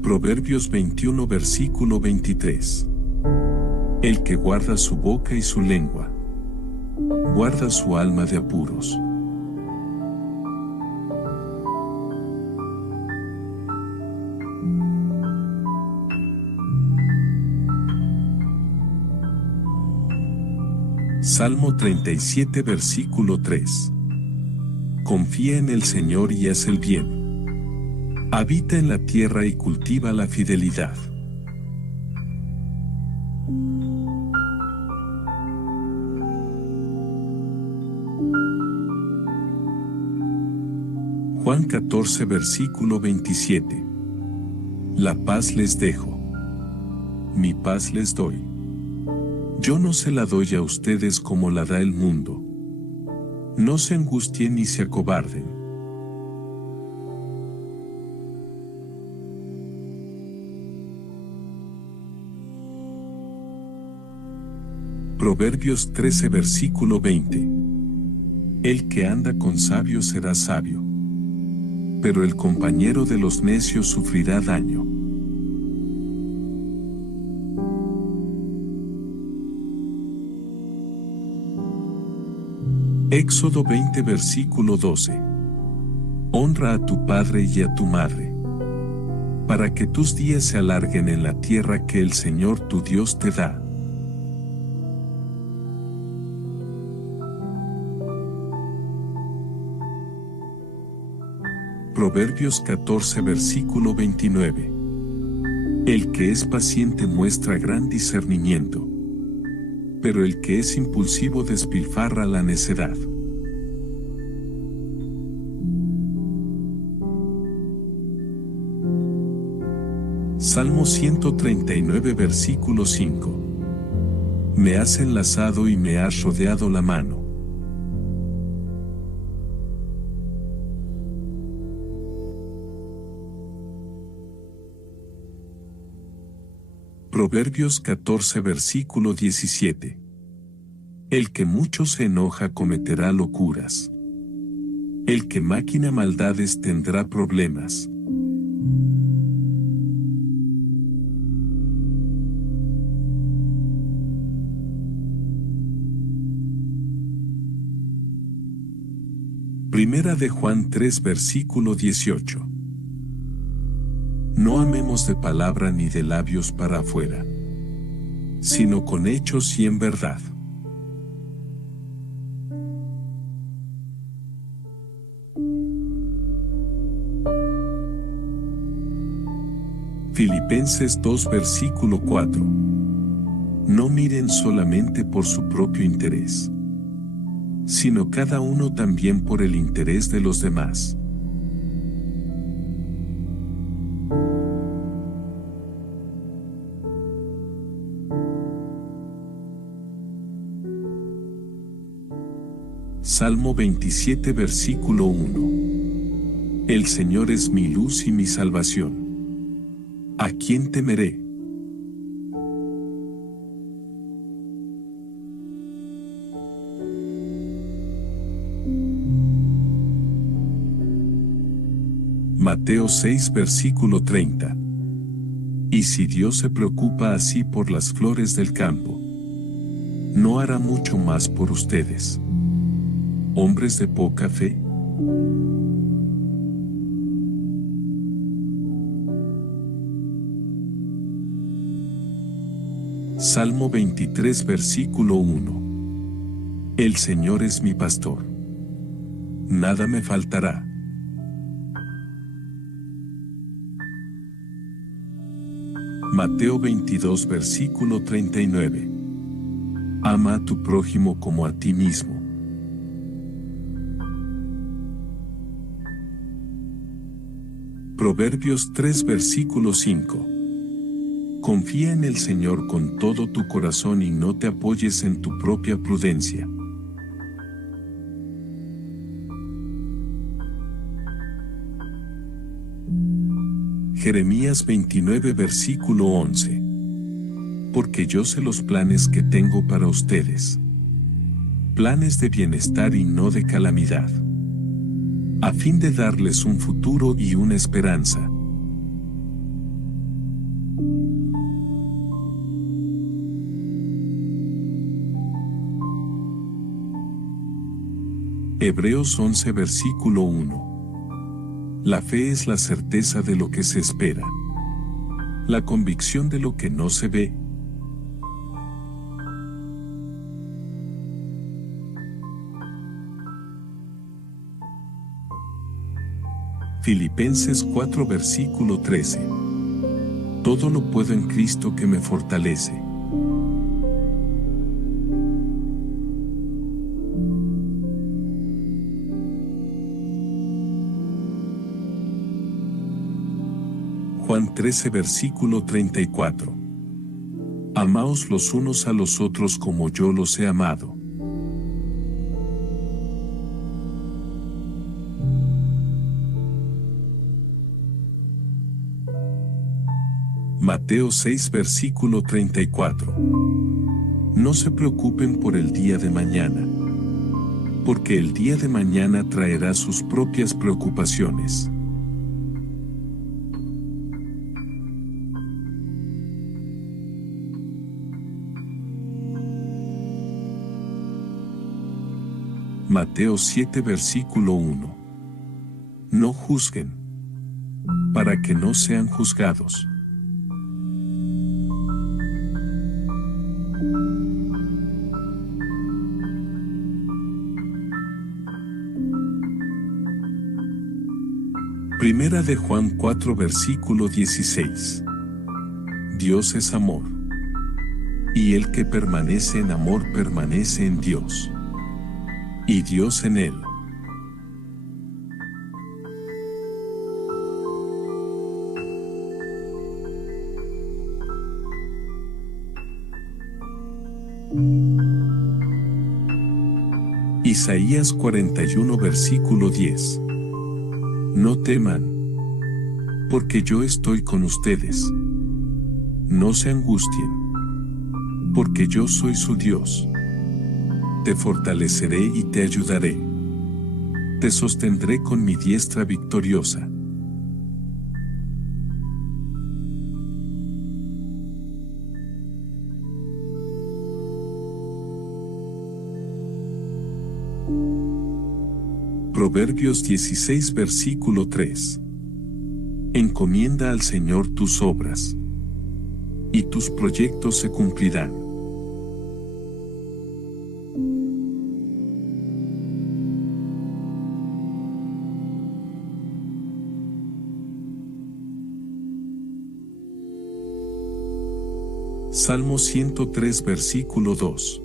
Proverbios 21 versículo 23. El que guarda su boca y su lengua, guarda su alma de apuros. Salmo 37 versículo 3. Confía en el Señor y haz el bien, Habita en la tierra y cultiva la fidelidad. Juan 14 versículo 27. La paz les dejo. Mi paz les doy. Yo no se la doy a ustedes como la da el mundo. No se angustien ni se acobarden. Proverbios 13 versículo 20. El que anda con sabios será sabio, pero el compañero de los necios sufrirá daño. Éxodo 20 versículo 12. Honra a tu padre y a tu madre, para que tus días se alarguen en la tierra que el Señor tu Dios te da. Proverbios 14 versículo 29. El que es paciente muestra gran discernimiento, pero el que es impulsivo despilfarra la necedad. Salmo 139 versículo 5. Me has enlazado y me has rodeado la mano. Proverbios 14 versículo 17. El que mucho se enoja cometerá locuras. El que maquina maldades tendrá problemas. Primera de Juan 3 versículo 18. No amemos de palabra ni de labios para afuera, sino con hechos y en verdad. Filipenses 2 versículo 4. No miren solamente por su propio interés, sino cada uno también por el interés de los demás. Salmo 27 versículo 1. El Señor es mi luz y mi salvación. ¿A quién temeré? Mateo 6 versículo 30. Y si Dios se preocupa así por las flores del campo, ¿no hará mucho más por ustedes, hombres de poca fe? Salmo 23 versículo 1. El Señor es mi pastor. Nada me faltará. Mateo 22 versículo 39. Ama a tu prójimo como a ti mismo. Proverbios 3 versículo 5. Confía en el Señor con todo tu corazón y no te apoyes en tu propia prudencia. Jeremías 29 versículo 11. Porque yo sé los planes que tengo para ustedes. Planes de bienestar y no de calamidad, a fin de darles un futuro y una esperanza. Hebreos 11 versículo 1. La fe es la certeza de lo que se espera, la convicción de lo que no se ve. Filipenses 4 versículo 13. Todo lo puedo en Cristo que me fortalece. Juan 13 versículo 34. Amaos los unos a los otros como yo los he amado. Mateo 6 versículo 34. No se preocupen por el día de mañana, porque el día de mañana traerá sus propias preocupaciones. Mateo 7 versículo 1. No juzguen, para que no sean juzgados. Primera de Juan 4 versículo 16. Dios es amor, y el que permanece en amor permanece en Dios, y Dios en él. Isaías 41 versículo 10. No teman, porque yo estoy con ustedes. No se angustien, porque yo soy su Dios. Te fortaleceré y te ayudaré. Te sostendré con mi diestra victoriosa. Proverbios 16 versículo 3. Encomienda al Señor tus obras, y tus proyectos se cumplirán. Salmo 103 versículo 2.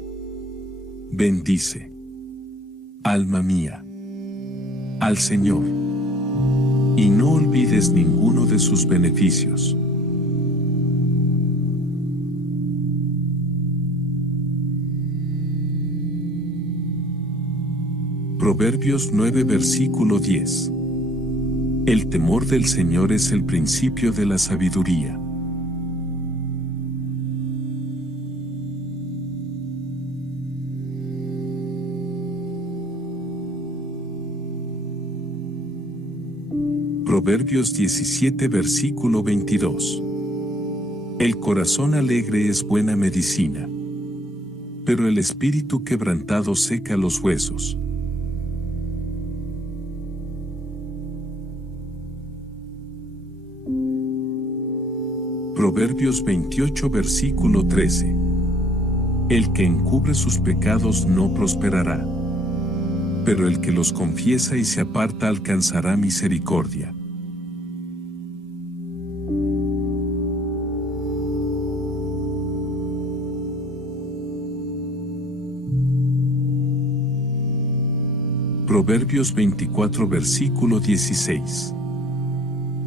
Bendice, alma mía, al Señor, y no olvides ninguno de sus beneficios. Proverbios 9 versículo 10. El temor del Señor es el principio de la sabiduría. Proverbios 17 versículo 22. El corazón alegre es buena medicina, pero el espíritu quebrantado seca los huesos. Proverbios 28 versículo 13. El que encubre sus pecados no prosperará, pero el que los confiesa y se aparta alcanzará misericordia. Proverbios 24 versículo 16.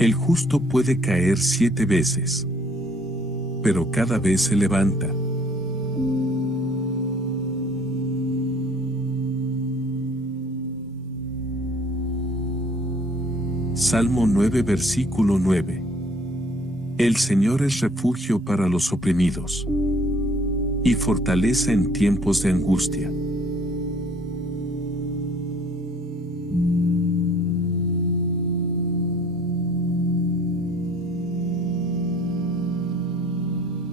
El justo puede caer 7 veces, pero cada vez se levanta. Salmo 9 versículo 9. El Señor es refugio para los oprimidos, y fortaleza en tiempos de angustia.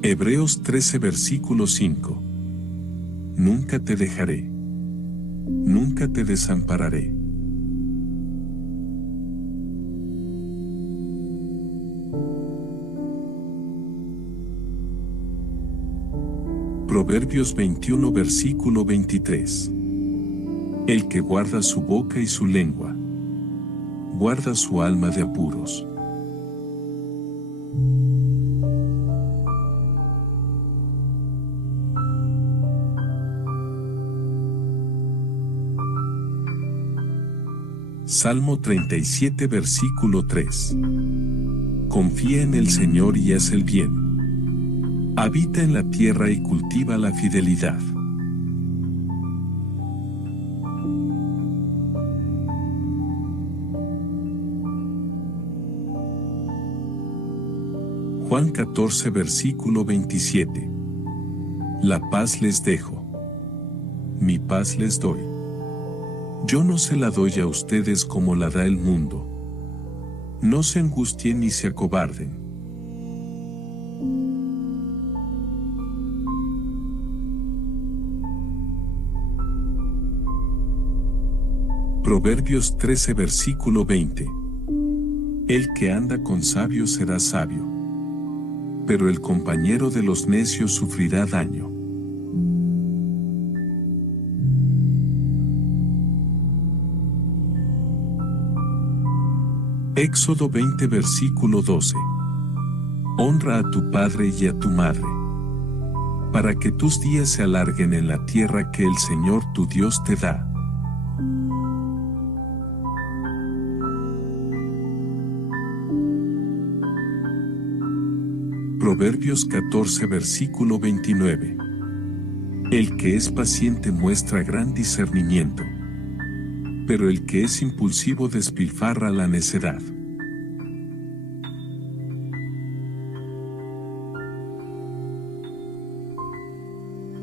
Hebreos 13 versículo 5. Nunca te dejaré, nunca te desampararé. Proverbios 21 versículo 23. El que guarda su boca y su lengua, guarda su alma de apuros. Salmo 37 versículo 3. Confía en el Señor y haz el bien. Habita en la tierra y cultiva la fidelidad. Juan 14 versículo 27. La paz les dejo. Mi paz les doy. Yo no se la doy a ustedes como la da el mundo. No se angustien ni se acobarden. Proverbios 13 versículo 20. El que anda con sabios será sabio, pero el compañero de los necios sufrirá daño. Éxodo 20 versículo 12. Honra a tu padre y a tu madre, para que tus días se alarguen en la tierra que el Señor tu Dios te da. Proverbios 14 versículo 29. El que es paciente muestra gran discernimiento, pero el que es impulsivo despilfarra la necedad.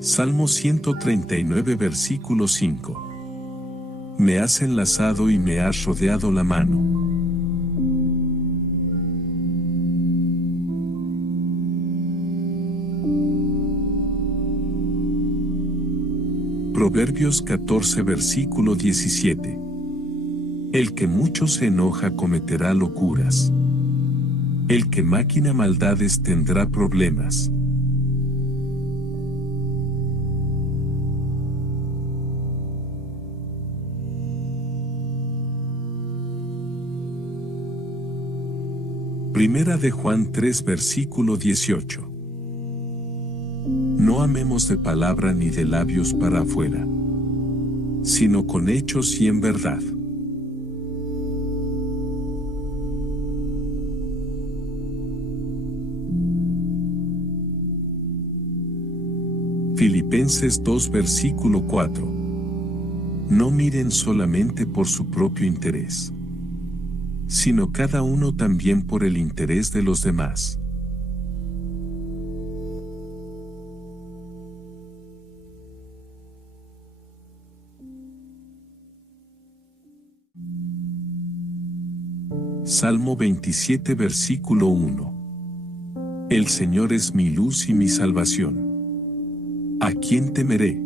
Salmo 139 versículo 5. Me has enlazado y me has rodeado la mano. Proverbios 14 versículo 17. El que mucho se enoja cometerá locuras. El que maquina maldades tendrá problemas. Primera de Juan 3 versículo 18. No amemos de palabra ni de labios para afuera, sino con hechos y en verdad. Filipenses 2 versículo 4. No miren solamente por su propio interés, sino cada uno también por el interés de los demás. Salmo 27 versículo 1. El Señor es mi luz y mi salvación. ¿A quién temeré?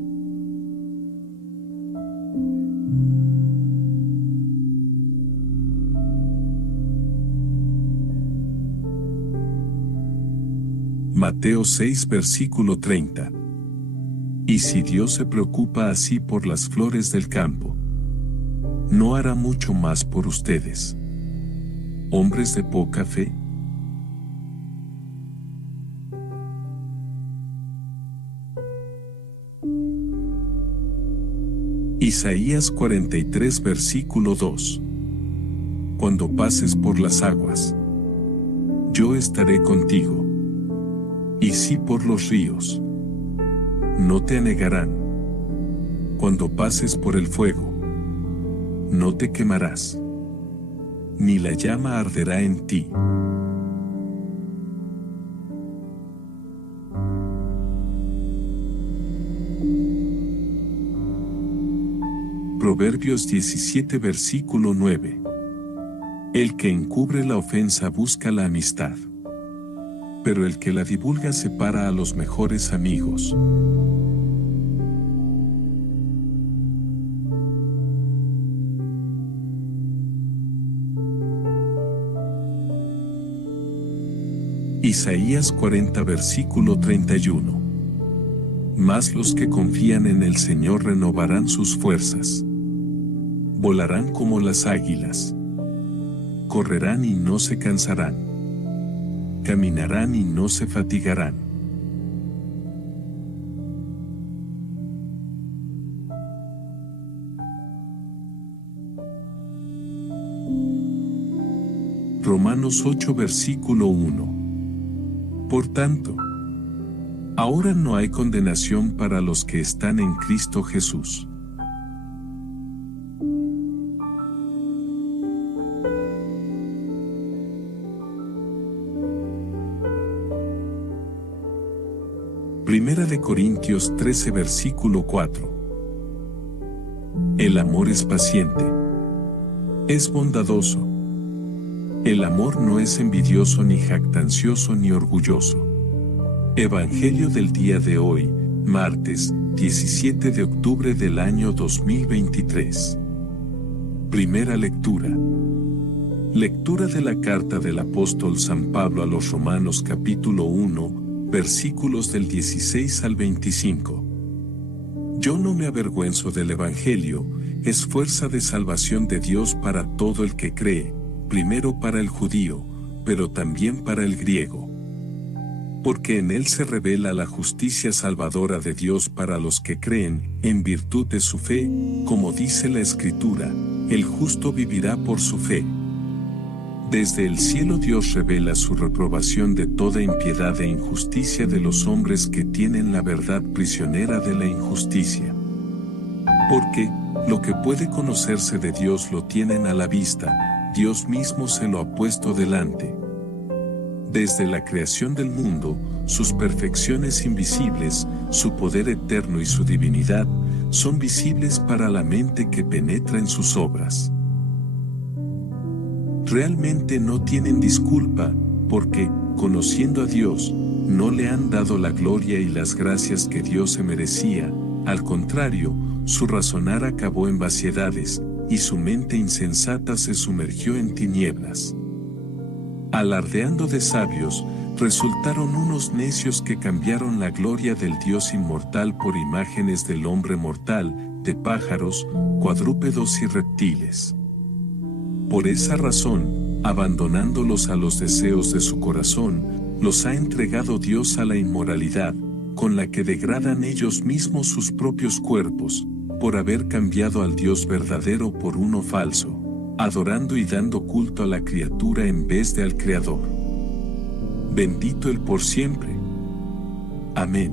Mateo 6 versículo 30. Y si Dios se preocupa así por las flores del campo, ¿no hará mucho más por ustedes, hombres de poca fe? Isaías 43 versículo 2. Cuando pases por las aguas, yo estaré contigo. Y si por los ríos, no te anegarán. Cuando pases por el fuego, no te quemarás, ni la llama arderá en ti. Proverbios 17 versículo 9. El que encubre la ofensa busca la amistad, pero el que la divulga separa a los mejores amigos. Isaías 40 versículo 31. Mas los que confían en el Señor renovarán sus fuerzas. Volarán como las águilas. correrán y no se cansarán, caminarán y no se fatigarán. Romanos 8 versículo 1. Por tanto, ahora no hay condenación para los que están en Cristo Jesús. Primera de Corintios 13 versículo 4. El amor es paciente, es bondadoso. El amor no es envidioso ni jactancioso ni orgulloso. Evangelio del día de hoy, martes, 17 de octubre del año 2023. Primera lectura. Lectura de la carta del apóstol San Pablo a los Romanos capítulo 1, versículos del 16 al 25. Yo no me avergüenzo del Evangelio, es fuerza de salvación de Dios para todo el que cree, primero para el judío, pero también para el griego. Porque en él se revela la justicia salvadora de Dios para los que creen, en virtud de su fe, como dice la Escritura, el justo vivirá por su fe. Desde el cielo Dios revela su reprobación de toda impiedad e injusticia de los hombres que tienen la verdad prisionera de la injusticia. Porque, lo que puede conocerse de Dios lo tienen a la vista, Dios mismo se lo ha puesto delante. Desde la creación del mundo, sus perfecciones invisibles, su poder eterno y su divinidad, son visibles para la mente que penetra en sus obras. Realmente no tienen disculpa, porque, conociendo a Dios, no le han dado la gloria y las gracias que Dios se merecía, al contrario, su razonar acabó en vaciedades, y su mente insensata se sumergió en tinieblas. Alardeando de sabios, resultaron unos necios que cambiaron la gloria del Dios inmortal por imágenes del hombre mortal, de pájaros, cuadrúpedos y reptiles. Por esa razón, abandonándolos a los deseos de su corazón, los ha entregado Dios a la inmoralidad, con la que degradan ellos mismos sus propios cuerpos, por haber cambiado al Dios verdadero por uno falso, adorando y dando culto a la criatura en vez de al Creador. Bendito Él por siempre. Amén.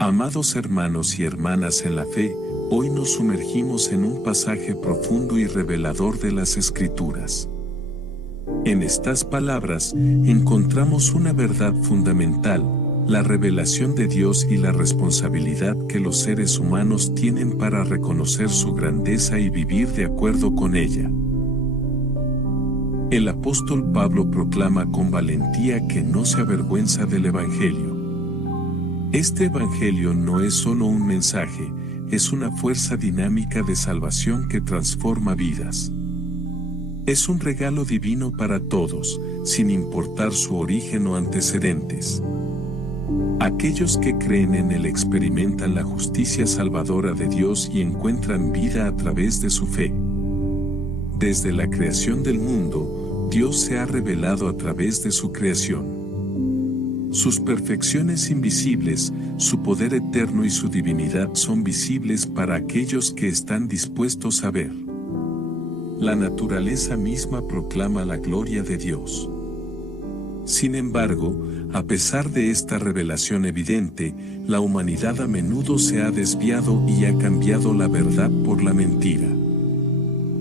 Amados hermanos y hermanas en la fe, hoy nos sumergimos en un pasaje profundo y revelador de las Escrituras. En estas palabras encontramos una verdad fundamental, la revelación de Dios y la responsabilidad que los seres humanos tienen para reconocer su grandeza y vivir de acuerdo con ella. El apóstol Pablo proclama con valentía que no se avergüenza del Evangelio. Este Evangelio no es solo un mensaje, es una fuerza dinámica de salvación que transforma vidas. Es un regalo divino para todos, sin importar su origen o antecedentes. Aquellos que creen en él experimentan la justicia salvadora de Dios y encuentran vida a través de su fe. Desde la creación del mundo, Dios se ha revelado a través de su creación. Sus perfecciones invisibles, su poder eterno y su divinidad son visibles para aquellos que están dispuestos a ver. La naturaleza misma proclama la gloria de Dios. Sin embargo, a pesar de esta revelación evidente, la humanidad a menudo se ha desviado y ha cambiado la verdad por la mentira.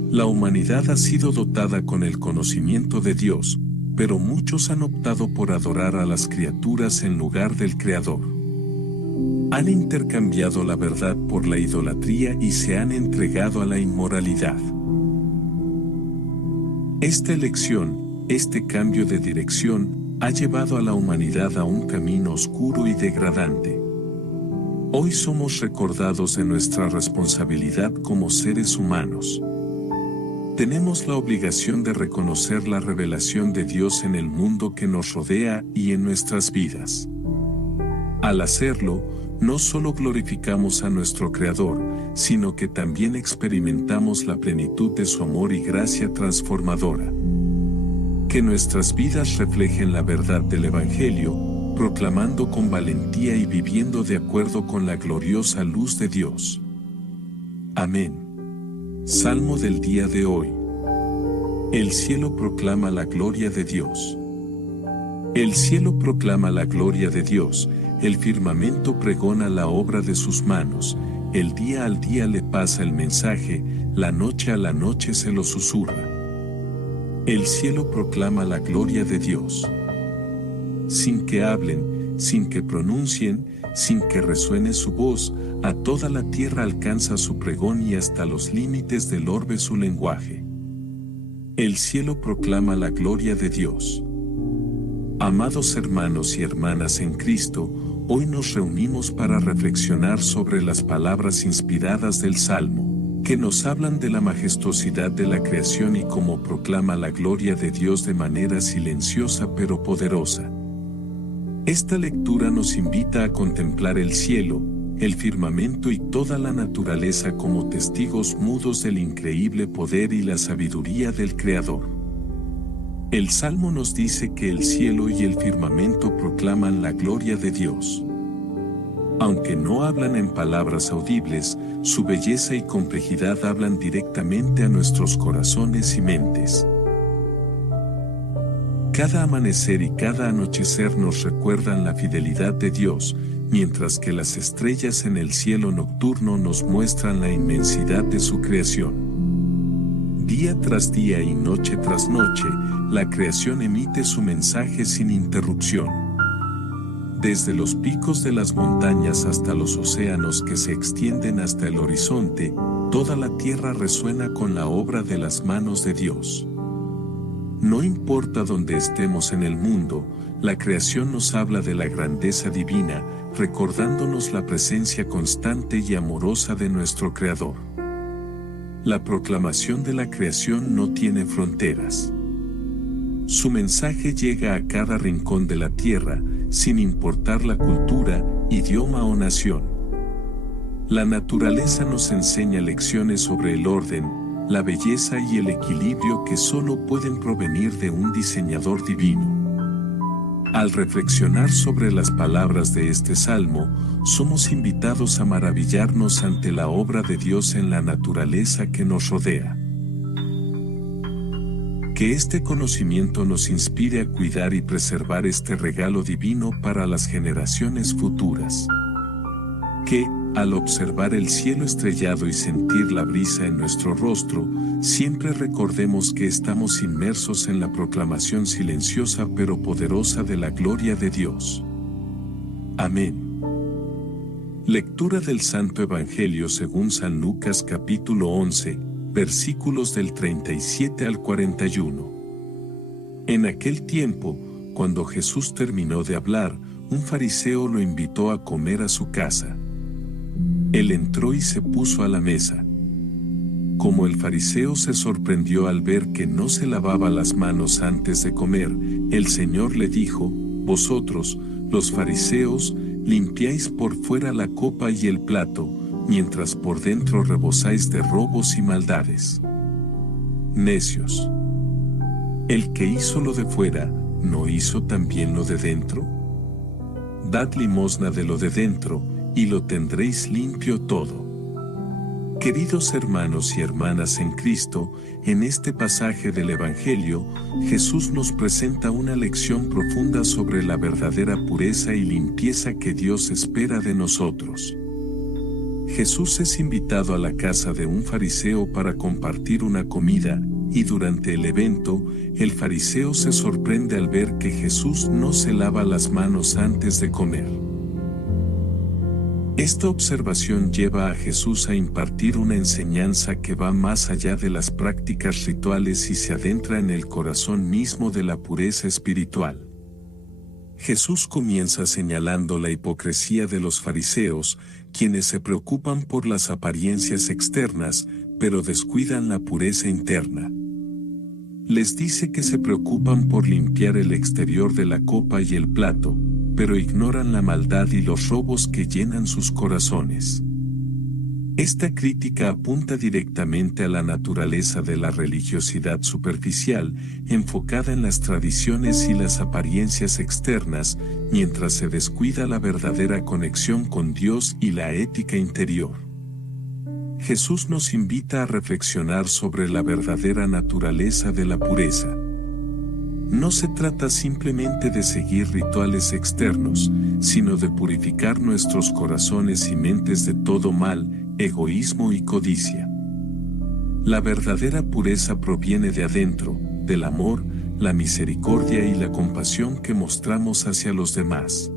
La humanidad ha sido dotada con el conocimiento de Dios, pero muchos han optado por adorar a las criaturas en lugar del Creador. Han intercambiado la verdad por la idolatría y se han entregado a la inmoralidad. Esta elección, este cambio de dirección, ha llevado a la humanidad a un camino oscuro y degradante. Hoy somos recordados de nuestra responsabilidad como seres humanos. Tenemos la obligación de reconocer la revelación de Dios en el mundo que nos rodea y en nuestras vidas. Al hacerlo, no solo glorificamos a nuestro Creador, sino que también experimentamos la plenitud de su amor y gracia transformadora. Que nuestras vidas reflejen la verdad del Evangelio, proclamando con valentía y viviendo de acuerdo con la gloriosa luz de Dios. Amén. Salmo del día de hoy. El cielo proclama la gloria de Dios. El cielo proclama la gloria de Dios, el firmamento pregona la obra de sus manos, el día al día le pasa el mensaje, la noche a la noche se lo susurra. El cielo proclama la gloria de Dios. Sin que hablen, sin que pronuncien, sin que resuene su voz, a toda la tierra alcanza su pregón y hasta los límites del orbe su lenguaje. El cielo proclama la gloria de Dios. Amados hermanos y hermanas en Cristo, hoy nos reunimos para reflexionar sobre las palabras inspiradas del Salmo, que nos hablan de la majestuosidad de la creación y cómo proclama la gloria de Dios de manera silenciosa pero poderosa. Esta lectura nos invita a contemplar el cielo, el firmamento y toda la naturaleza como testigos mudos del increíble poder y la sabiduría del Creador. El Salmo nos dice que el cielo y el firmamento proclaman la gloria de Dios. Aunque no hablan en palabras audibles, su belleza y complejidad hablan directamente a nuestros corazones y mentes. Cada amanecer y cada anochecer nos recuerdan la fidelidad de Dios, mientras que las estrellas en el cielo nocturno nos muestran la inmensidad de su creación. Día tras día y noche tras noche, la creación emite su mensaje sin interrupción. Desde los picos de las montañas hasta los océanos que se extienden hasta el horizonte, toda la tierra resuena con la obra de las manos de Dios. No importa dónde estemos en el mundo, la creación nos habla de la grandeza divina, recordándonos la presencia constante y amorosa de nuestro Creador. La proclamación de la creación no tiene fronteras. Su mensaje llega a cada rincón de la tierra, sin importar la cultura, idioma o nación. La naturaleza nos enseña lecciones sobre el orden, la belleza y el equilibrio que solo pueden provenir de un diseñador divino. Al reflexionar sobre las palabras de este salmo, somos invitados a maravillarnos ante la obra de Dios en la naturaleza que nos rodea. Que este conocimiento nos inspire a cuidar y preservar este regalo divino para las generaciones futuras. Que, al observar el cielo estrellado y sentir la brisa en nuestro rostro, siempre recordemos que estamos inmersos en la proclamación silenciosa pero poderosa de la gloria de Dios. Amén. Lectura del Santo Evangelio según San Lucas capítulo 11, versículos del 37 al 41. En aquel tiempo, cuando Jesús terminó de hablar, un fariseo lo invitó a comer a su casa. Él entró y se puso a la mesa. Como el fariseo se sorprendió al ver que no se lavaba las manos antes de comer, el Señor le dijo: vosotros, los fariseos, limpiáis por fuera la copa y el plato, mientras por dentro rebosáis de robos y maldades. Necios. El que hizo lo de fuera, ¿no hizo también lo de dentro? Dad limosna de lo de dentro, y lo tendréis limpio todo. Queridos hermanos y hermanas en Cristo, en este pasaje del Evangelio, Jesús nos presenta una lección profunda sobre la verdadera pureza y limpieza que Dios espera de nosotros. Jesús es invitado a la casa de un fariseo para compartir una comida, y durante el evento, el fariseo se sorprende al ver que Jesús no se lava las manos antes de comer. Esta observación lleva a Jesús a impartir una enseñanza que va más allá de las prácticas rituales y se adentra en el corazón mismo de la pureza espiritual. Jesús comienza señalando la hipocresía de los fariseos, quienes se preocupan por las apariencias externas, pero descuidan la pureza interna. Les dice que se preocupan por limpiar el exterior de la copa y el plato, pero ignoran la maldad y los robos que llenan sus corazones. Esta crítica apunta directamente a la naturaleza de la religiosidad superficial, enfocada en las tradiciones y las apariencias externas, mientras se descuida la verdadera conexión con Dios y la ética interior. Jesús nos invita a reflexionar sobre la verdadera naturaleza de la pureza. No se trata simplemente de seguir rituales externos, sino de purificar nuestros corazones y mentes de todo mal, egoísmo y codicia. La verdadera pureza proviene de adentro, del amor, la misericordia y la compasión que mostramos hacia los demás.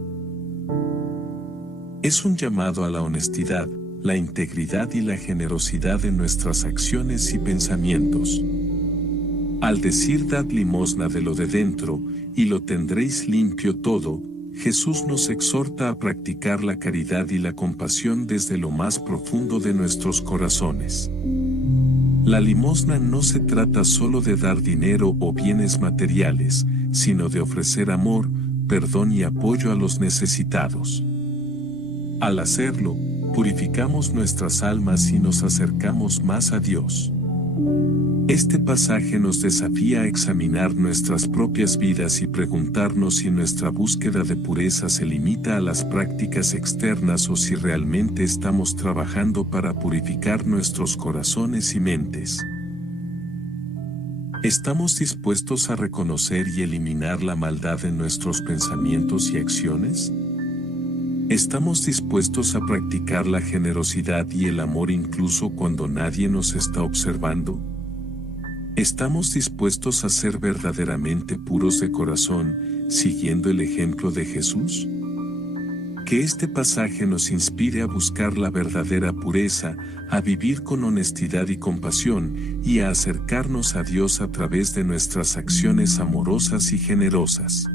Es un llamado a la honestidad, la integridad y la generosidad en nuestras acciones y pensamientos. Al decir dad limosna de lo de dentro, y lo tendréis limpio todo, Jesús nos exhorta a practicar la caridad y la compasión desde lo más profundo de nuestros corazones. La limosna no se trata solo de dar dinero o bienes materiales, sino de ofrecer amor, perdón y apoyo a los necesitados. Al hacerlo, purificamos nuestras almas y nos acercamos más a Dios. Este pasaje nos desafía a examinar nuestras propias vidas y preguntarnos si nuestra búsqueda de pureza se limita a las prácticas externas o si realmente estamos trabajando para purificar nuestros corazones y mentes. ¿Estamos dispuestos a reconocer y eliminar la maldad en nuestros pensamientos y acciones? ¿Estamos dispuestos a practicar la generosidad y el amor incluso cuando nadie nos está observando? ¿Estamos dispuestos a ser verdaderamente puros de corazón, siguiendo el ejemplo de Jesús? Que este pasaje nos inspire a buscar la verdadera pureza, a vivir con honestidad y compasión, y a acercarnos a Dios a través de nuestras acciones amorosas y generosas.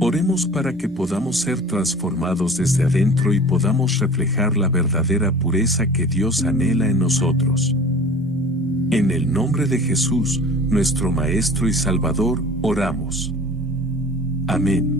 Oremos para que podamos ser transformados desde adentro y podamos reflejar la verdadera pureza que Dios anhela en nosotros. En el nombre de Jesús, nuestro Maestro y Salvador, oramos. Amén.